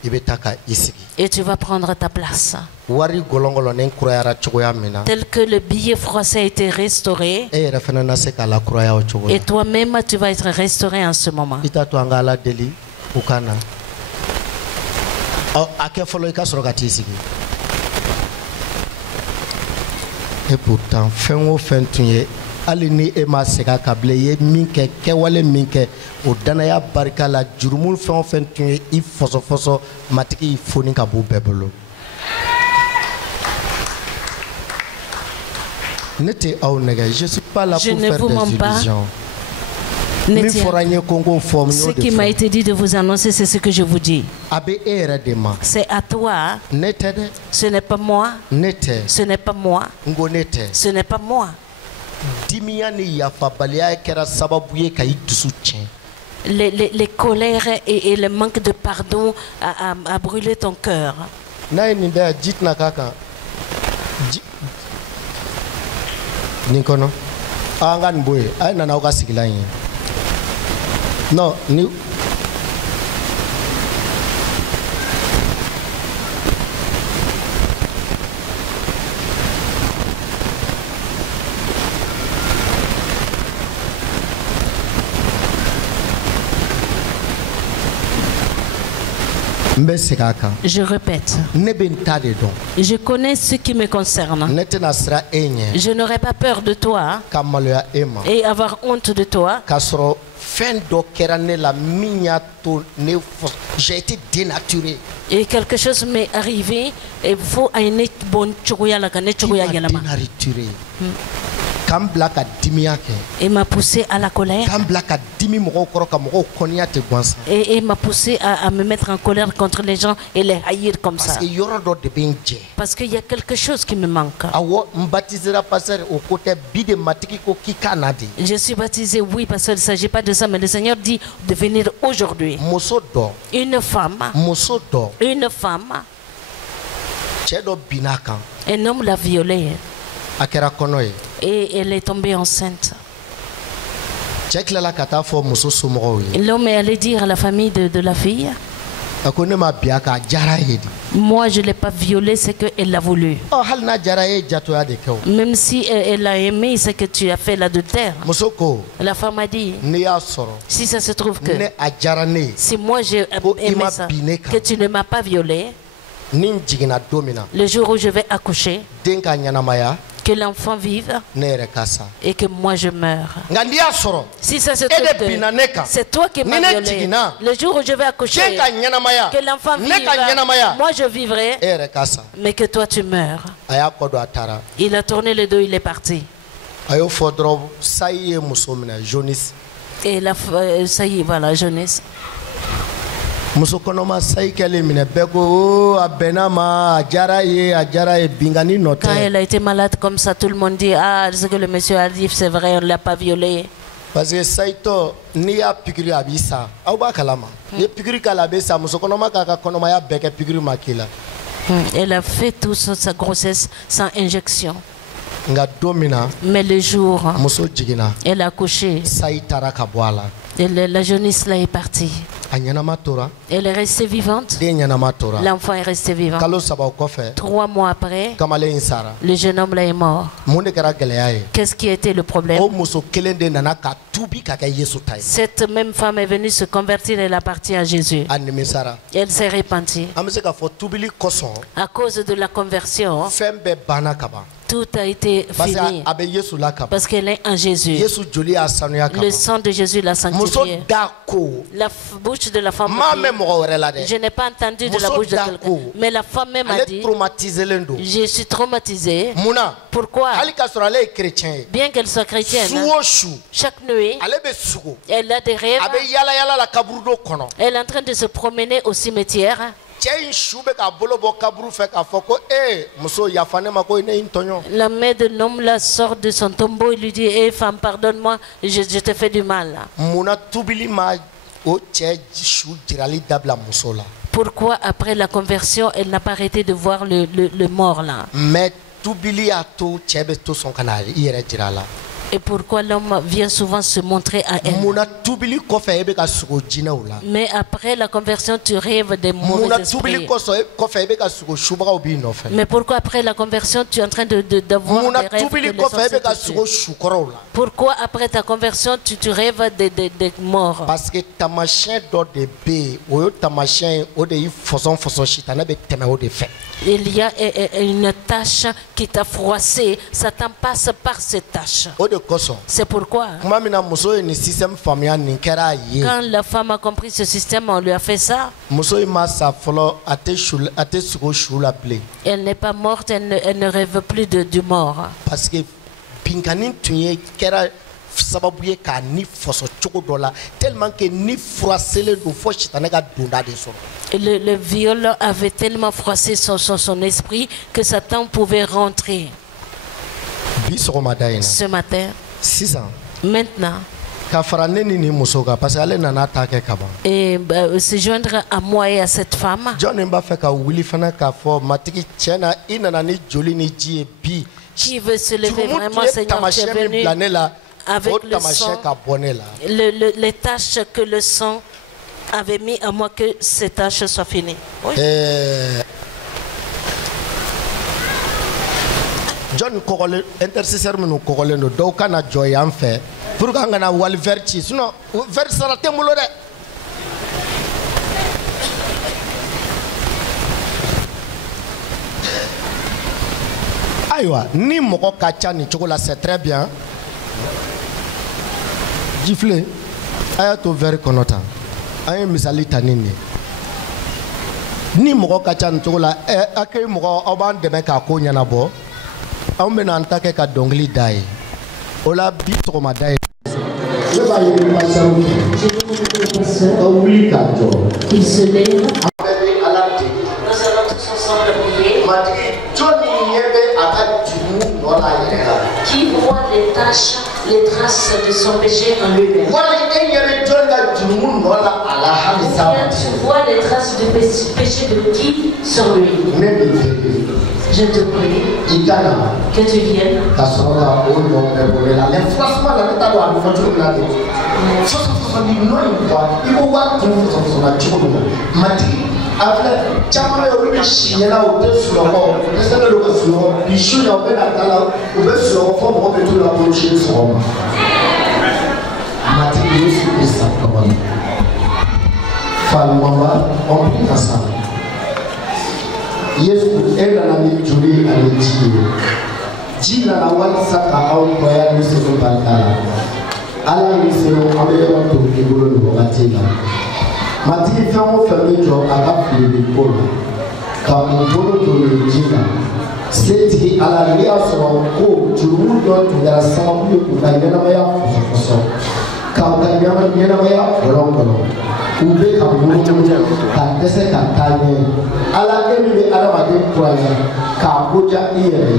Et tu vas prendre ta place. Tel que le billet français a été restauré. Et toi-même, tu vas être restauré en ce moment. Et pourtant, alini ema sega kable ye minke kewale minke o danaya barika la jurumul fɛn o fɛn tun ye I fɔsɔfɔsɔ matigi I foni ka b'u bɛɛ bolo ne tɛ aw nɛgɛ je suis pas là pour faire des illusions. Ce qui m'a été dit de vous annoncer, c'est ce que je vous dis. C'est à toi. Ce n'est pas moi. Ce n'est pas moi. Ce n'est pas moi. Les colères et le manque de pardon a brûlé ton cœur. Non, ni Je répète. Je connais ce qui me concerne. Je n'aurai pas peur de toi et avoir honte de toi. J'ai été dénaturé. Et quelque chose m'est arrivé et faut une bonne et m'a poussé à la colère et m'a poussé à me mettre en colère contre les gens et les haïr comme ça. Parce qu'il y a quelque chose qui me manque. Je suis baptisé, oui, parce qu'il ne s'agit pas de ça, mais le Seigneur dit de venir aujourd'hui. Une femme, un homme l'a violée. Et elle est tombée enceinte. L'homme est allé dire à la famille de la fille, moi je ne l'ai pas violée, c'est qu'elle l'a voulu. Même si elle a aimé ce que tu as fait l'adultère. La femme a dit, si ça se trouve que si moi j'ai aimé ça, que tu ne m'as pas violée, le jour où je vais accoucher, que l'enfant vive et que moi je meure. Si ça se trouve que c'est toi qui m'as violé, le jour où je vais accoucher, que l'enfant vive, moi je vivrai, mais que toi tu meurs. Il a tourné le dos, il est parti. Et là, ça y est, voilà, jeunesse. Quand elle a été malade comme ça, tout le monde dit, ah, ce que le monsieur a dit, c'est vrai, on ne l'a pas violée. Parce que Saïto, ni a piqûre à Bissa, elle a fait toute sa grossesse sans injection. Mais le jour, elle a accouché. Et la jeunesse là est partie. Elle est restée vivante. L'enfant est resté vivant. 3 mois après, le jeune homme là est mort. Qu'est-ce qui a été le problème? Cette même femme est venue se convertir et elle appartient à Jésus. Elle s'est repentie. À cause de la conversion, tout a été fini. Parce qu'elle est en Jésus. Le sang de Jésus l'a sanctifiée. La bouche de la femme dit, je n'ai pas entendu de la bouche de quelqu'un. Mais la femme même a dit, je suis traumatisée. Pourquoi? Bien qu'elle soit chrétienne, chaque nuit, elle a des rêves. Elle est en train de se promener au cimetière. La mère de l'homme la sort de son tombeau et lui dit, hé femme, pardonne-moi, je te fais du mal. Pourquoi après la conversion elle n'a pas arrêté de voir le mort là? Et pourquoi l'homme vient souvent se montrer à elle? Mais après la conversion, tu rêves des mauvais esprits. Mais pourquoi après la conversion, tu es en train d'avoir des rêves de naissance? Pourquoi après ta conversion, tu rêves des morts? Parce que ta machin il y a une tâche qui t'a froissé. Satan passe par cette tâche. C'est pourquoi quand la femme a compris ce système, on lui a fait ça. Elle n'est pas morte, elle ne rêve plus du mort. Parce que tellement que le viol avait tellement froissé son esprit que Satan pouvait rentrer. Ce matin, 6 ans. Maintenant, et se joindre à moi et à cette femme. Qui veut se lever vraiment, Seigneur, tu es venu avec le sang, les tâches que le sang avait mis à moi, que ces tâches soient finies. Oui. John Kogole, intercesseur nous Kogole, no Dokana Joy en fait. Pour qu'on a wal verti, sinon versera temulore. Aïwa, ni moko kacha ni chocolat, c'est très bien. Gifle, ayato vert konota. Aye misali tanini. Ni moko kacha ni chocolat, akay moko oban deme ka ko nyana bo. On me n'antake ka dongli dai. Ola bitro ma dai. Je vais y passer il se lève. Nous allons tous ensemble prier. Qui voit les taches, les traces de son péché en lui-même. Tu vois les traces de péché de qui sur lui. Je te prie que tu viennes. Yesu enda na mijuli alejie jina la walisaka au kwaya nisero bakala ala nisero abeyo to kigolo no batina mati famo famejo akafi bikola kamubolo to lejina seti ala lia so ko juru do to ya samu ko kanyana ya foso kanyana nyana ya bolongolo ube kamubolo ka dese ka tanye ala emi be adamaden kuraya ka boja iyere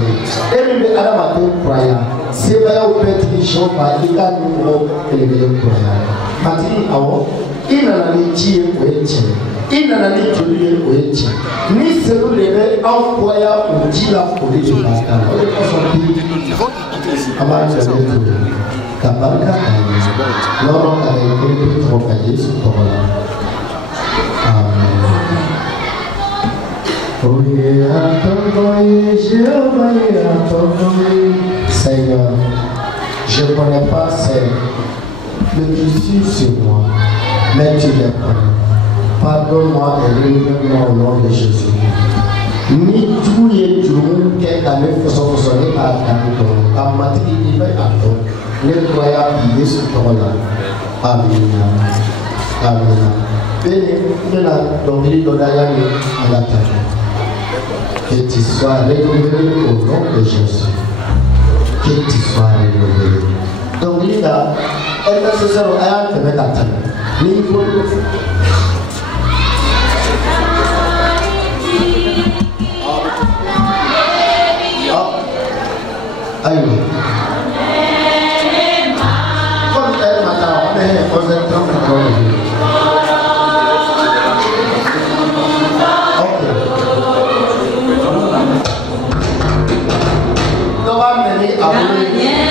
emi be adamaden kuraya sebaya opeti shoba ika nuko elebele kuraya mati awo ina na lichie kweche ina na lichie kweche ni selulebe au kuraya ujila kuli baka ole kosopi amara zetu kabaraka kanye loro kale kule kutoka Yesu tola. Seigneur, je ne connais pas le tissu sur moi, mais tu les connais. Pardonne-moi et révèle-moi au nom de Jésus. Ni tout les jours qu'elle a fait sonner à Capiton, à Matri, il va à toi, les croyants qui sont sur là. Amen. Amen. Béni, donc il doit y aller à la terre. Que tu sois révélé au nom de Jésus. Que tu sois révélé. Donc, il y a un nécessaire à te mettre à terre. Il faut. Aïe. Comme elle m'a dit, on est en train de Yeah.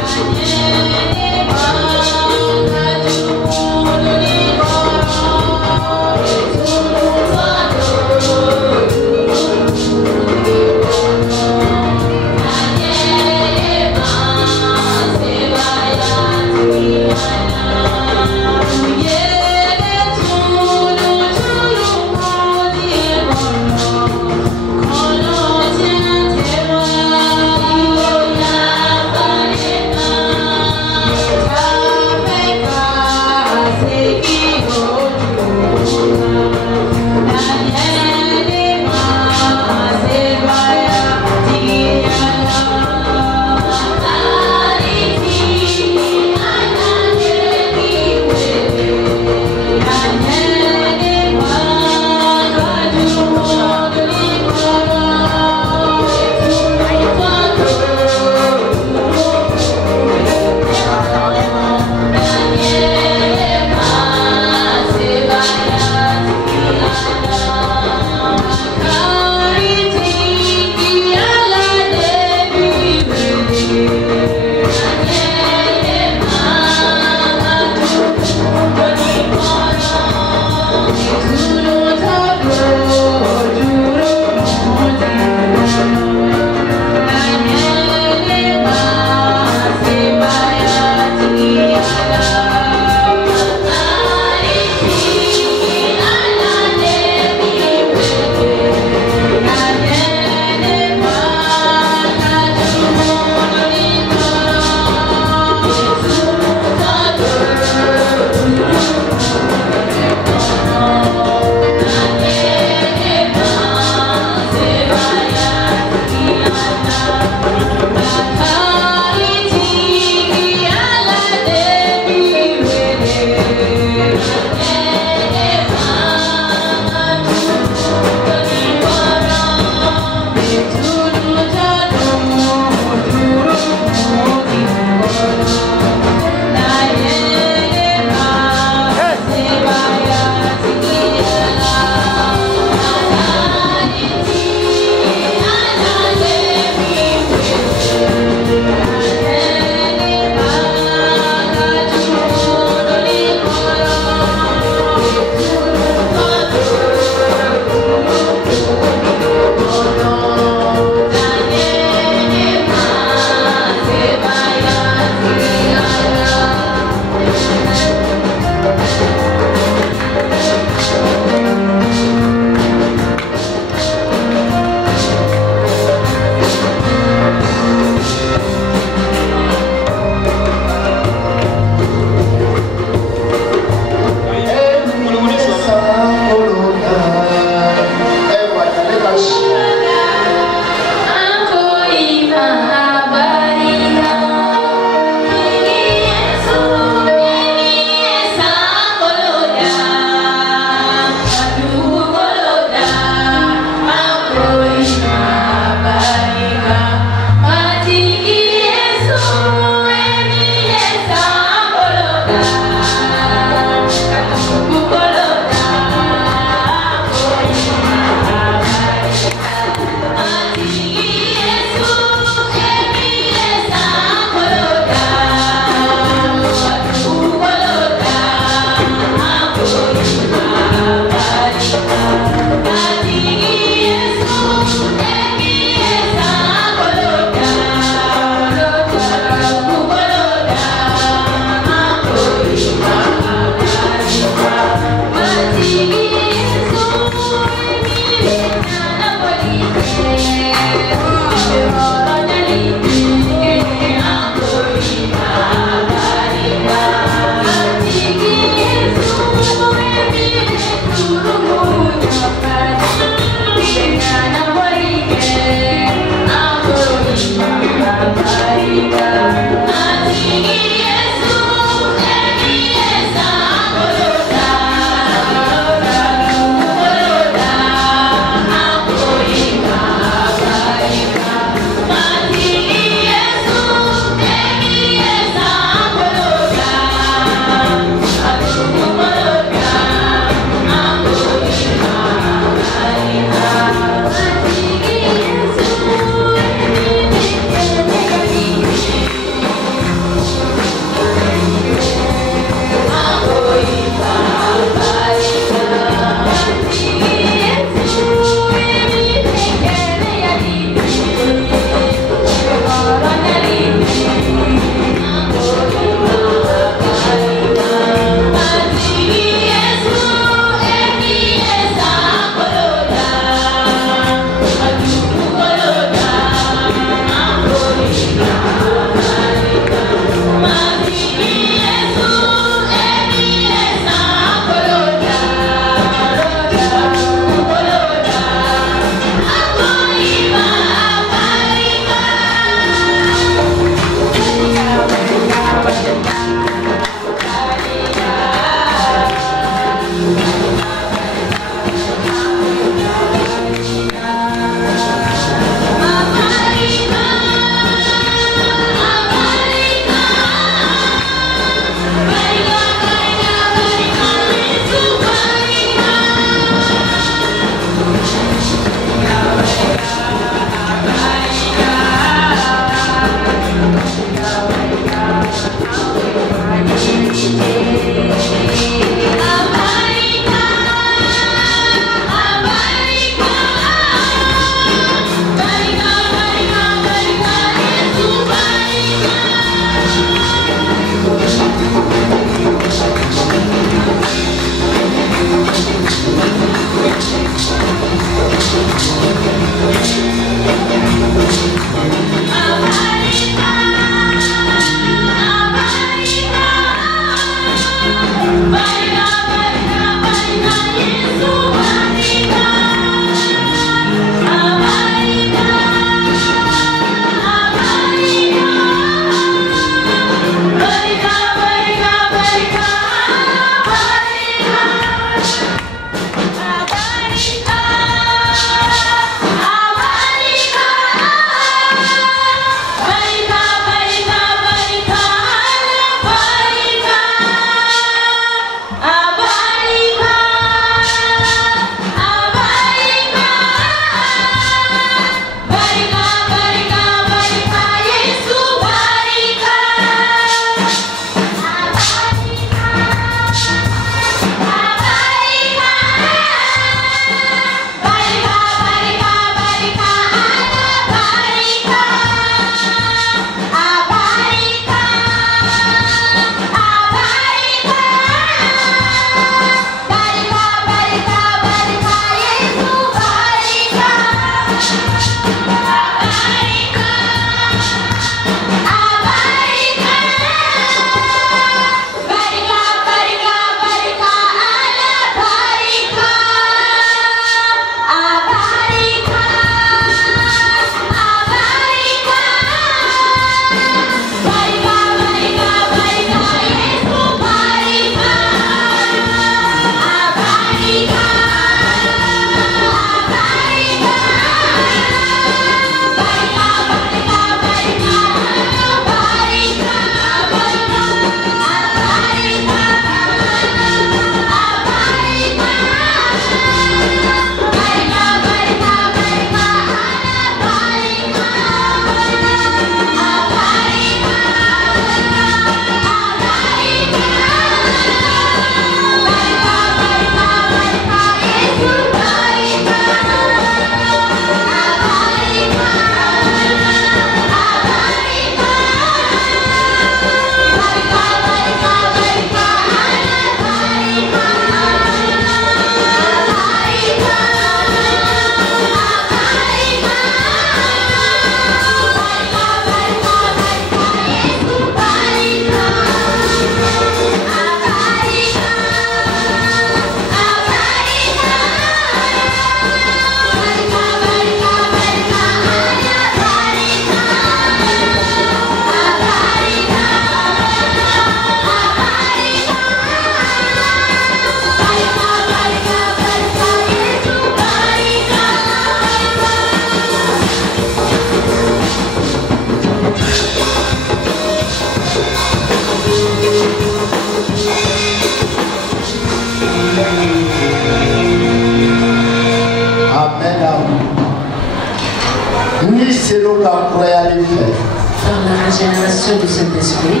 Par la régénération du Saint-Esprit.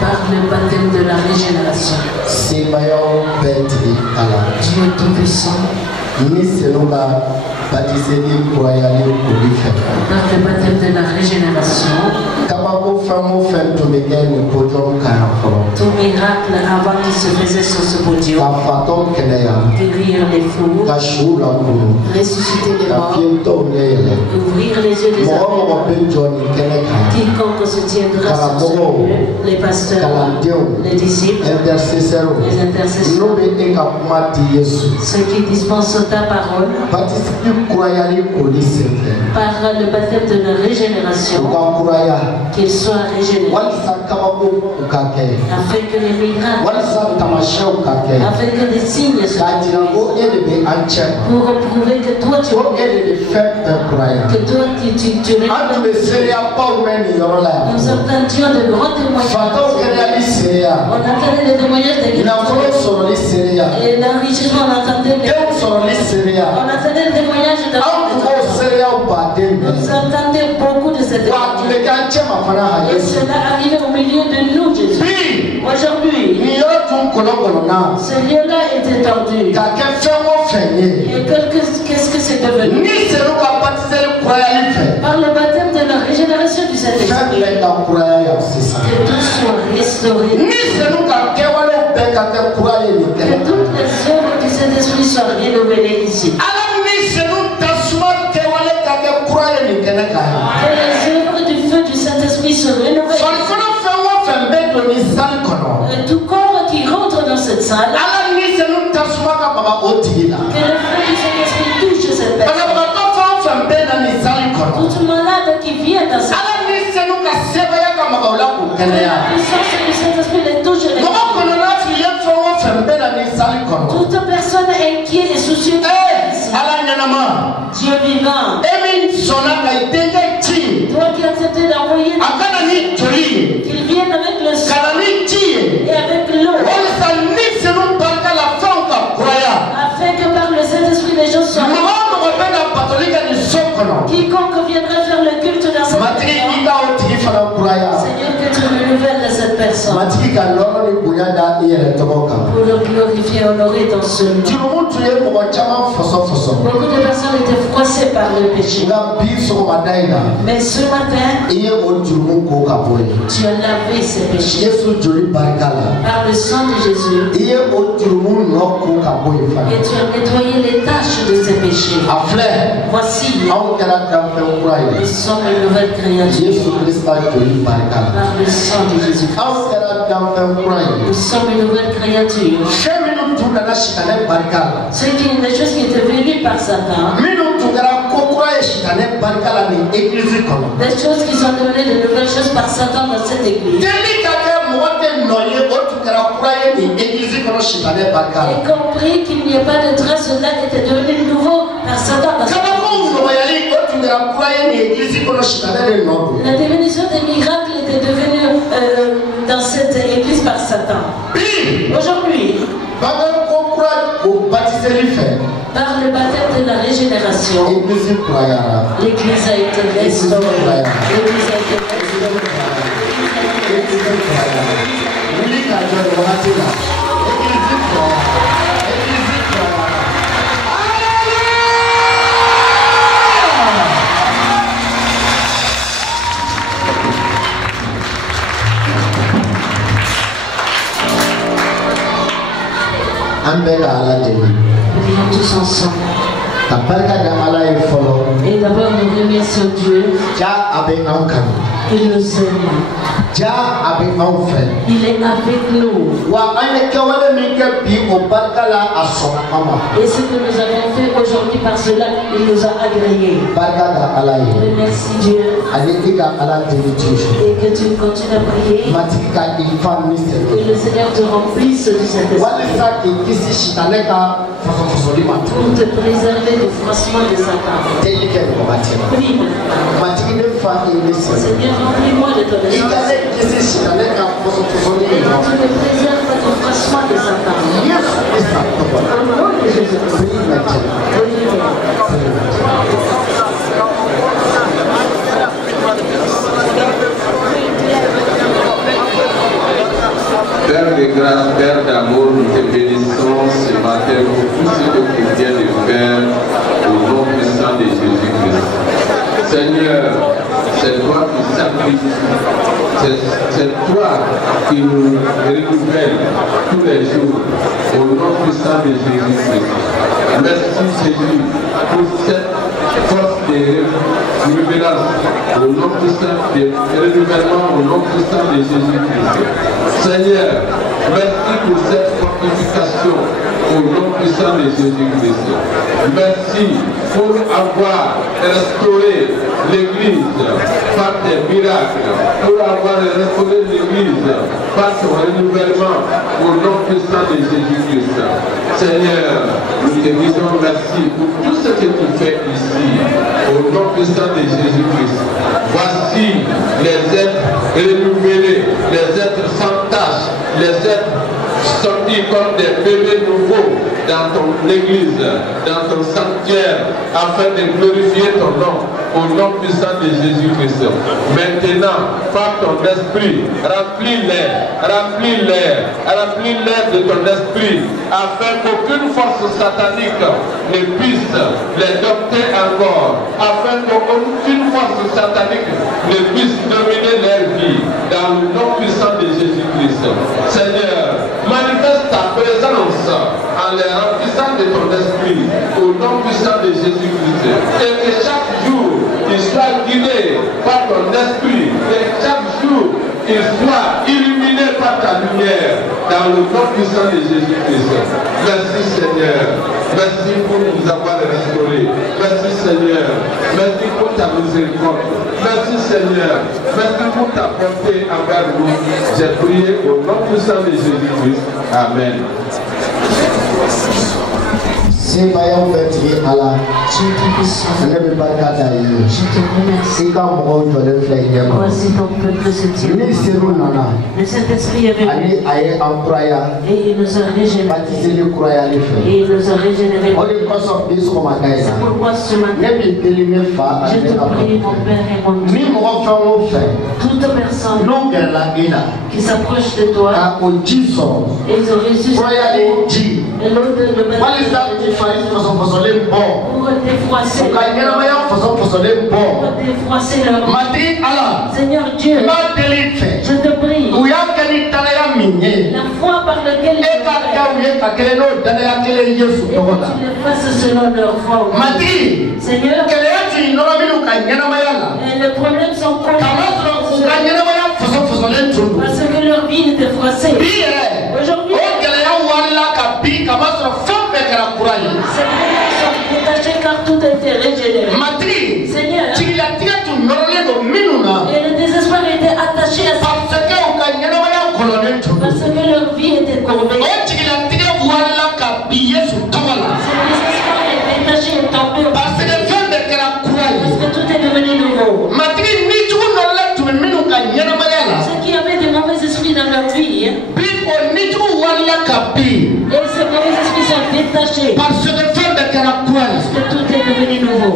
Par le baptême de la régénération. Dieu Tout-Puissant. Par le baptême de la régénération. Tout miracle avant qui se faisait sur ce podium. Guérir les fous. Ressusciter les morts. Ouvrir les yeux des aveugles. Quiconque se tiendra sur ce lieu, les pasteurs, les disciples, les intercesseurs, ceux qui dispensent ta parole, par le baptême de la régénération, qu'ils soient régénérés, afin que les miracles, afin que les signes se produisent, pour prouver que toi tu es, que toi tu es. Nous entendions de grands témoignages. On entendait des témoignages de guérison. Et l'enrichissement, on entendait des témoignages de nous entendons beaucoup de ces témoignages. Et cela arrivait au milieu de nous, Jésus. Aujourd'hui, ce lieu-là était tendu. Et qu'est-ce que c'est devenu? Par le baptême de la régénération du Saint-Esprit, que tout soit restauré, que toutes les œuvres du Saint-Esprit soient rénovées ici, que les œuvres du feu du Saint-Esprit soient rénovées ici. Et tout corps qui rentre dans cette salle, que le feu du Saint-Esprit touche cette personne. Toute malade qui vient dans cette salle, que la puissance du Saint-Esprit les touche. Toute personne inquiète et soucieuse, Dieu vivant, toi qui as accepté d'envoyer qu'il vienne avec le sang et avec l'eau, afin que par le Saint-Esprit les gens soient. Quiconque viendrait faire le culte dans cette personne, Seigneur, que tu renouvelles de cette personne pour le glorifier et honorer dans ce nom. Beaucoup de personnes étaient froissées par le péché, mais ce matin tu as lavé ces péchés par le sang de Jésus, et tu as nettoyé les taches de ces péchés. Voici, nous sommes une nouvelle créature par le sang de Jésus. Nous sommes une nouvelle créature. C'est des choses qui étaient venues par Satan, des choses qui sont devenues de nouvelles choses par Satan dans cette église. Et compris qu'il n'y a pas de trace, cela était devenu nouveau par Satan dans cette église. La définition des miracles était devenue dans cette église par Satan. Aujourd'hui, par le baptême de la régénération, l'église a été restaurée. L'église a été Prions tous ensemble. Et d'abord nous remercions Dieu. Il nous aime. Il est avec nous. Et ce que nous avons fait aujourd'hui par cela, il nous a agréés. Remercie Dieu. Et que tu continues à prier. Que le Seigneur te remplisse de cet esprit. Pour te préserver du froissement de Satan. Prie maintenant. Seigneur, remplis-moi de ton esprit. Et tu me préserves du froissement de Satan. Au nom de Jésus. qui nous renouvelle tous les jours au nom puissant de Jésus-Christ. Merci Jésus pour cette force de révélation au nom puissant de renouvellement au nom puissant de Jésus-Christ. Seigneur, merci pour cette fortification au nom puissant de Jésus-Christ. Merci pour avoir restauré l'Église par tes miracles, pour avoir restauré l'Église par ton renouvellement au nom puissant de Jésus-Christ. Seigneur, nous te disons merci pour tout ce que tu fais ici au nom puissant de Jésus-Christ. Voici les êtres renouvelés, les êtres sans tâche, les êtres sortis comme des bébés nouveaux dans ton église, dans ton sanctuaire, afin de glorifier ton nom, au nom puissant de Jésus-Christ. Maintenant, par ton esprit, remplis-les de ton esprit, afin qu'aucune force satanique ne puisse les dompter encore, afin qu'aucune force satanique ne puisse dominer leur vie, dans le nom puissant de Jésus-Christ. Seigneur, manifeste ta présence en les remplissant de ton esprit au nom puissant de Jésus-Christ. Et que chaque jour, il soit guidé par ton esprit. Et chaque jour, il soit illuminé par ta lumière dans le nom puissant de Jésus-Christ. Merci Seigneur. Merci pour nous avoir restaurés. Merci Seigneur. Merci pour ta miséricorde. Merci Seigneur. Merci pour ta bonté envers nous. J'ai prié au nom puissant de Jésus-Christ. Amen. Je te remercie. Voici ton peuple se tient. Le Saint-Esprit est venu. Et il nous a régénérés. Et il nous a régénérés. C'est pourquoi ce matin, je te prie, mon Père et mon Dieu, toute personne qui s'approche de toi, ils ont reçu et l'autre de pour défroisser leur vie. Seigneur Dieu, je te prie, la foi par laquelle ils et que tu les fasses selon leur foi. Seigneur, et les problèmes sont parce que leur vie est défroissée. Aujourd'hui, ces problèmes sont détachés car tout a été régénéré. Seigneur, et le désespoir était attaché à ça parce que leur vie était courbée. Ce désespoir est détaché et tombé parce que tout est devenu nouveau. Ceux qui avaient de mauvais esprits dans leur vie, et ces mauvais esprits sont détachés parce que tout est devenu nouveau.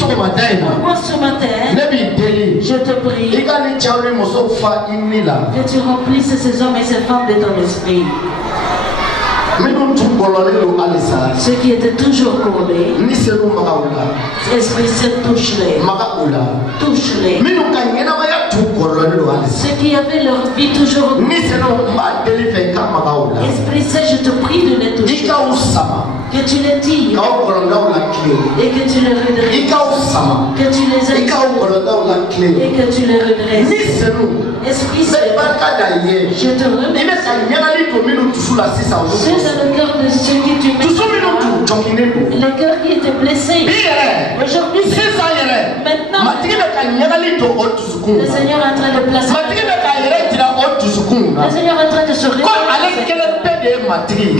Pourquoi ce matin, je te prie que tu remplisses ces hommes et ces femmes de ton esprit. Ceux qui étaient toujours courbés, Esprit Saint, touche-les. Touche-les. Ceux qui avaient leur vie toujours Esprit Saint, je te prie de les toucher. Que tu les tires et que tu les redresses. Que tu les aides et que tu les redresses. Esprit Saint, je te remercie. C'est dans le cœur de ceux qui tu mets. Le cœur qui était blessé. Aujourd'hui, maintenant, le Seigneur est en train de placer. Le Seigneur est en train de se réveiller.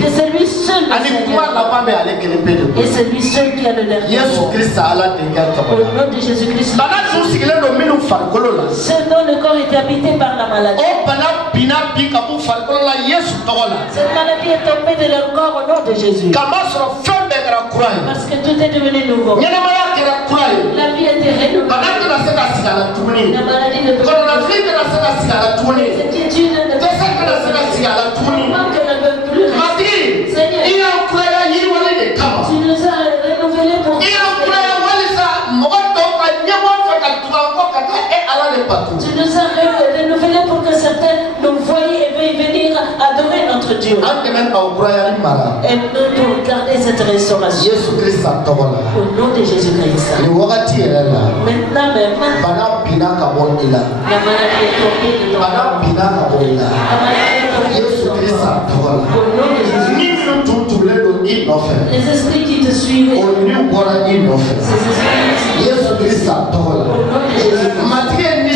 Que c'est lui seul. Et c'est lui seul qui a le dernier mot. Au nom de Jésus-Christ. Ceux dont le corps est habité par la maladie. Cette maladie est tombée de leur corps au nom de Jésus. Parce que tout est devenu nouveau. La vie était rénovée. La maladie ne peut pas. Les inquiétudes ne peuvent pas. Seigneur, tu nous as renouvelés pour tu nous as renouvelés pour que certains nous voient notre Dieu. Et nous devons garder cette restauration. Au nom de Jésus-Christ. Maintenant même, la maladie est tombée dedans. La maladie est tombée dedans. Au nom de Jésus. Les esprits qui te suivent. Ces esprits qui te suivent. Au nom de Jésus.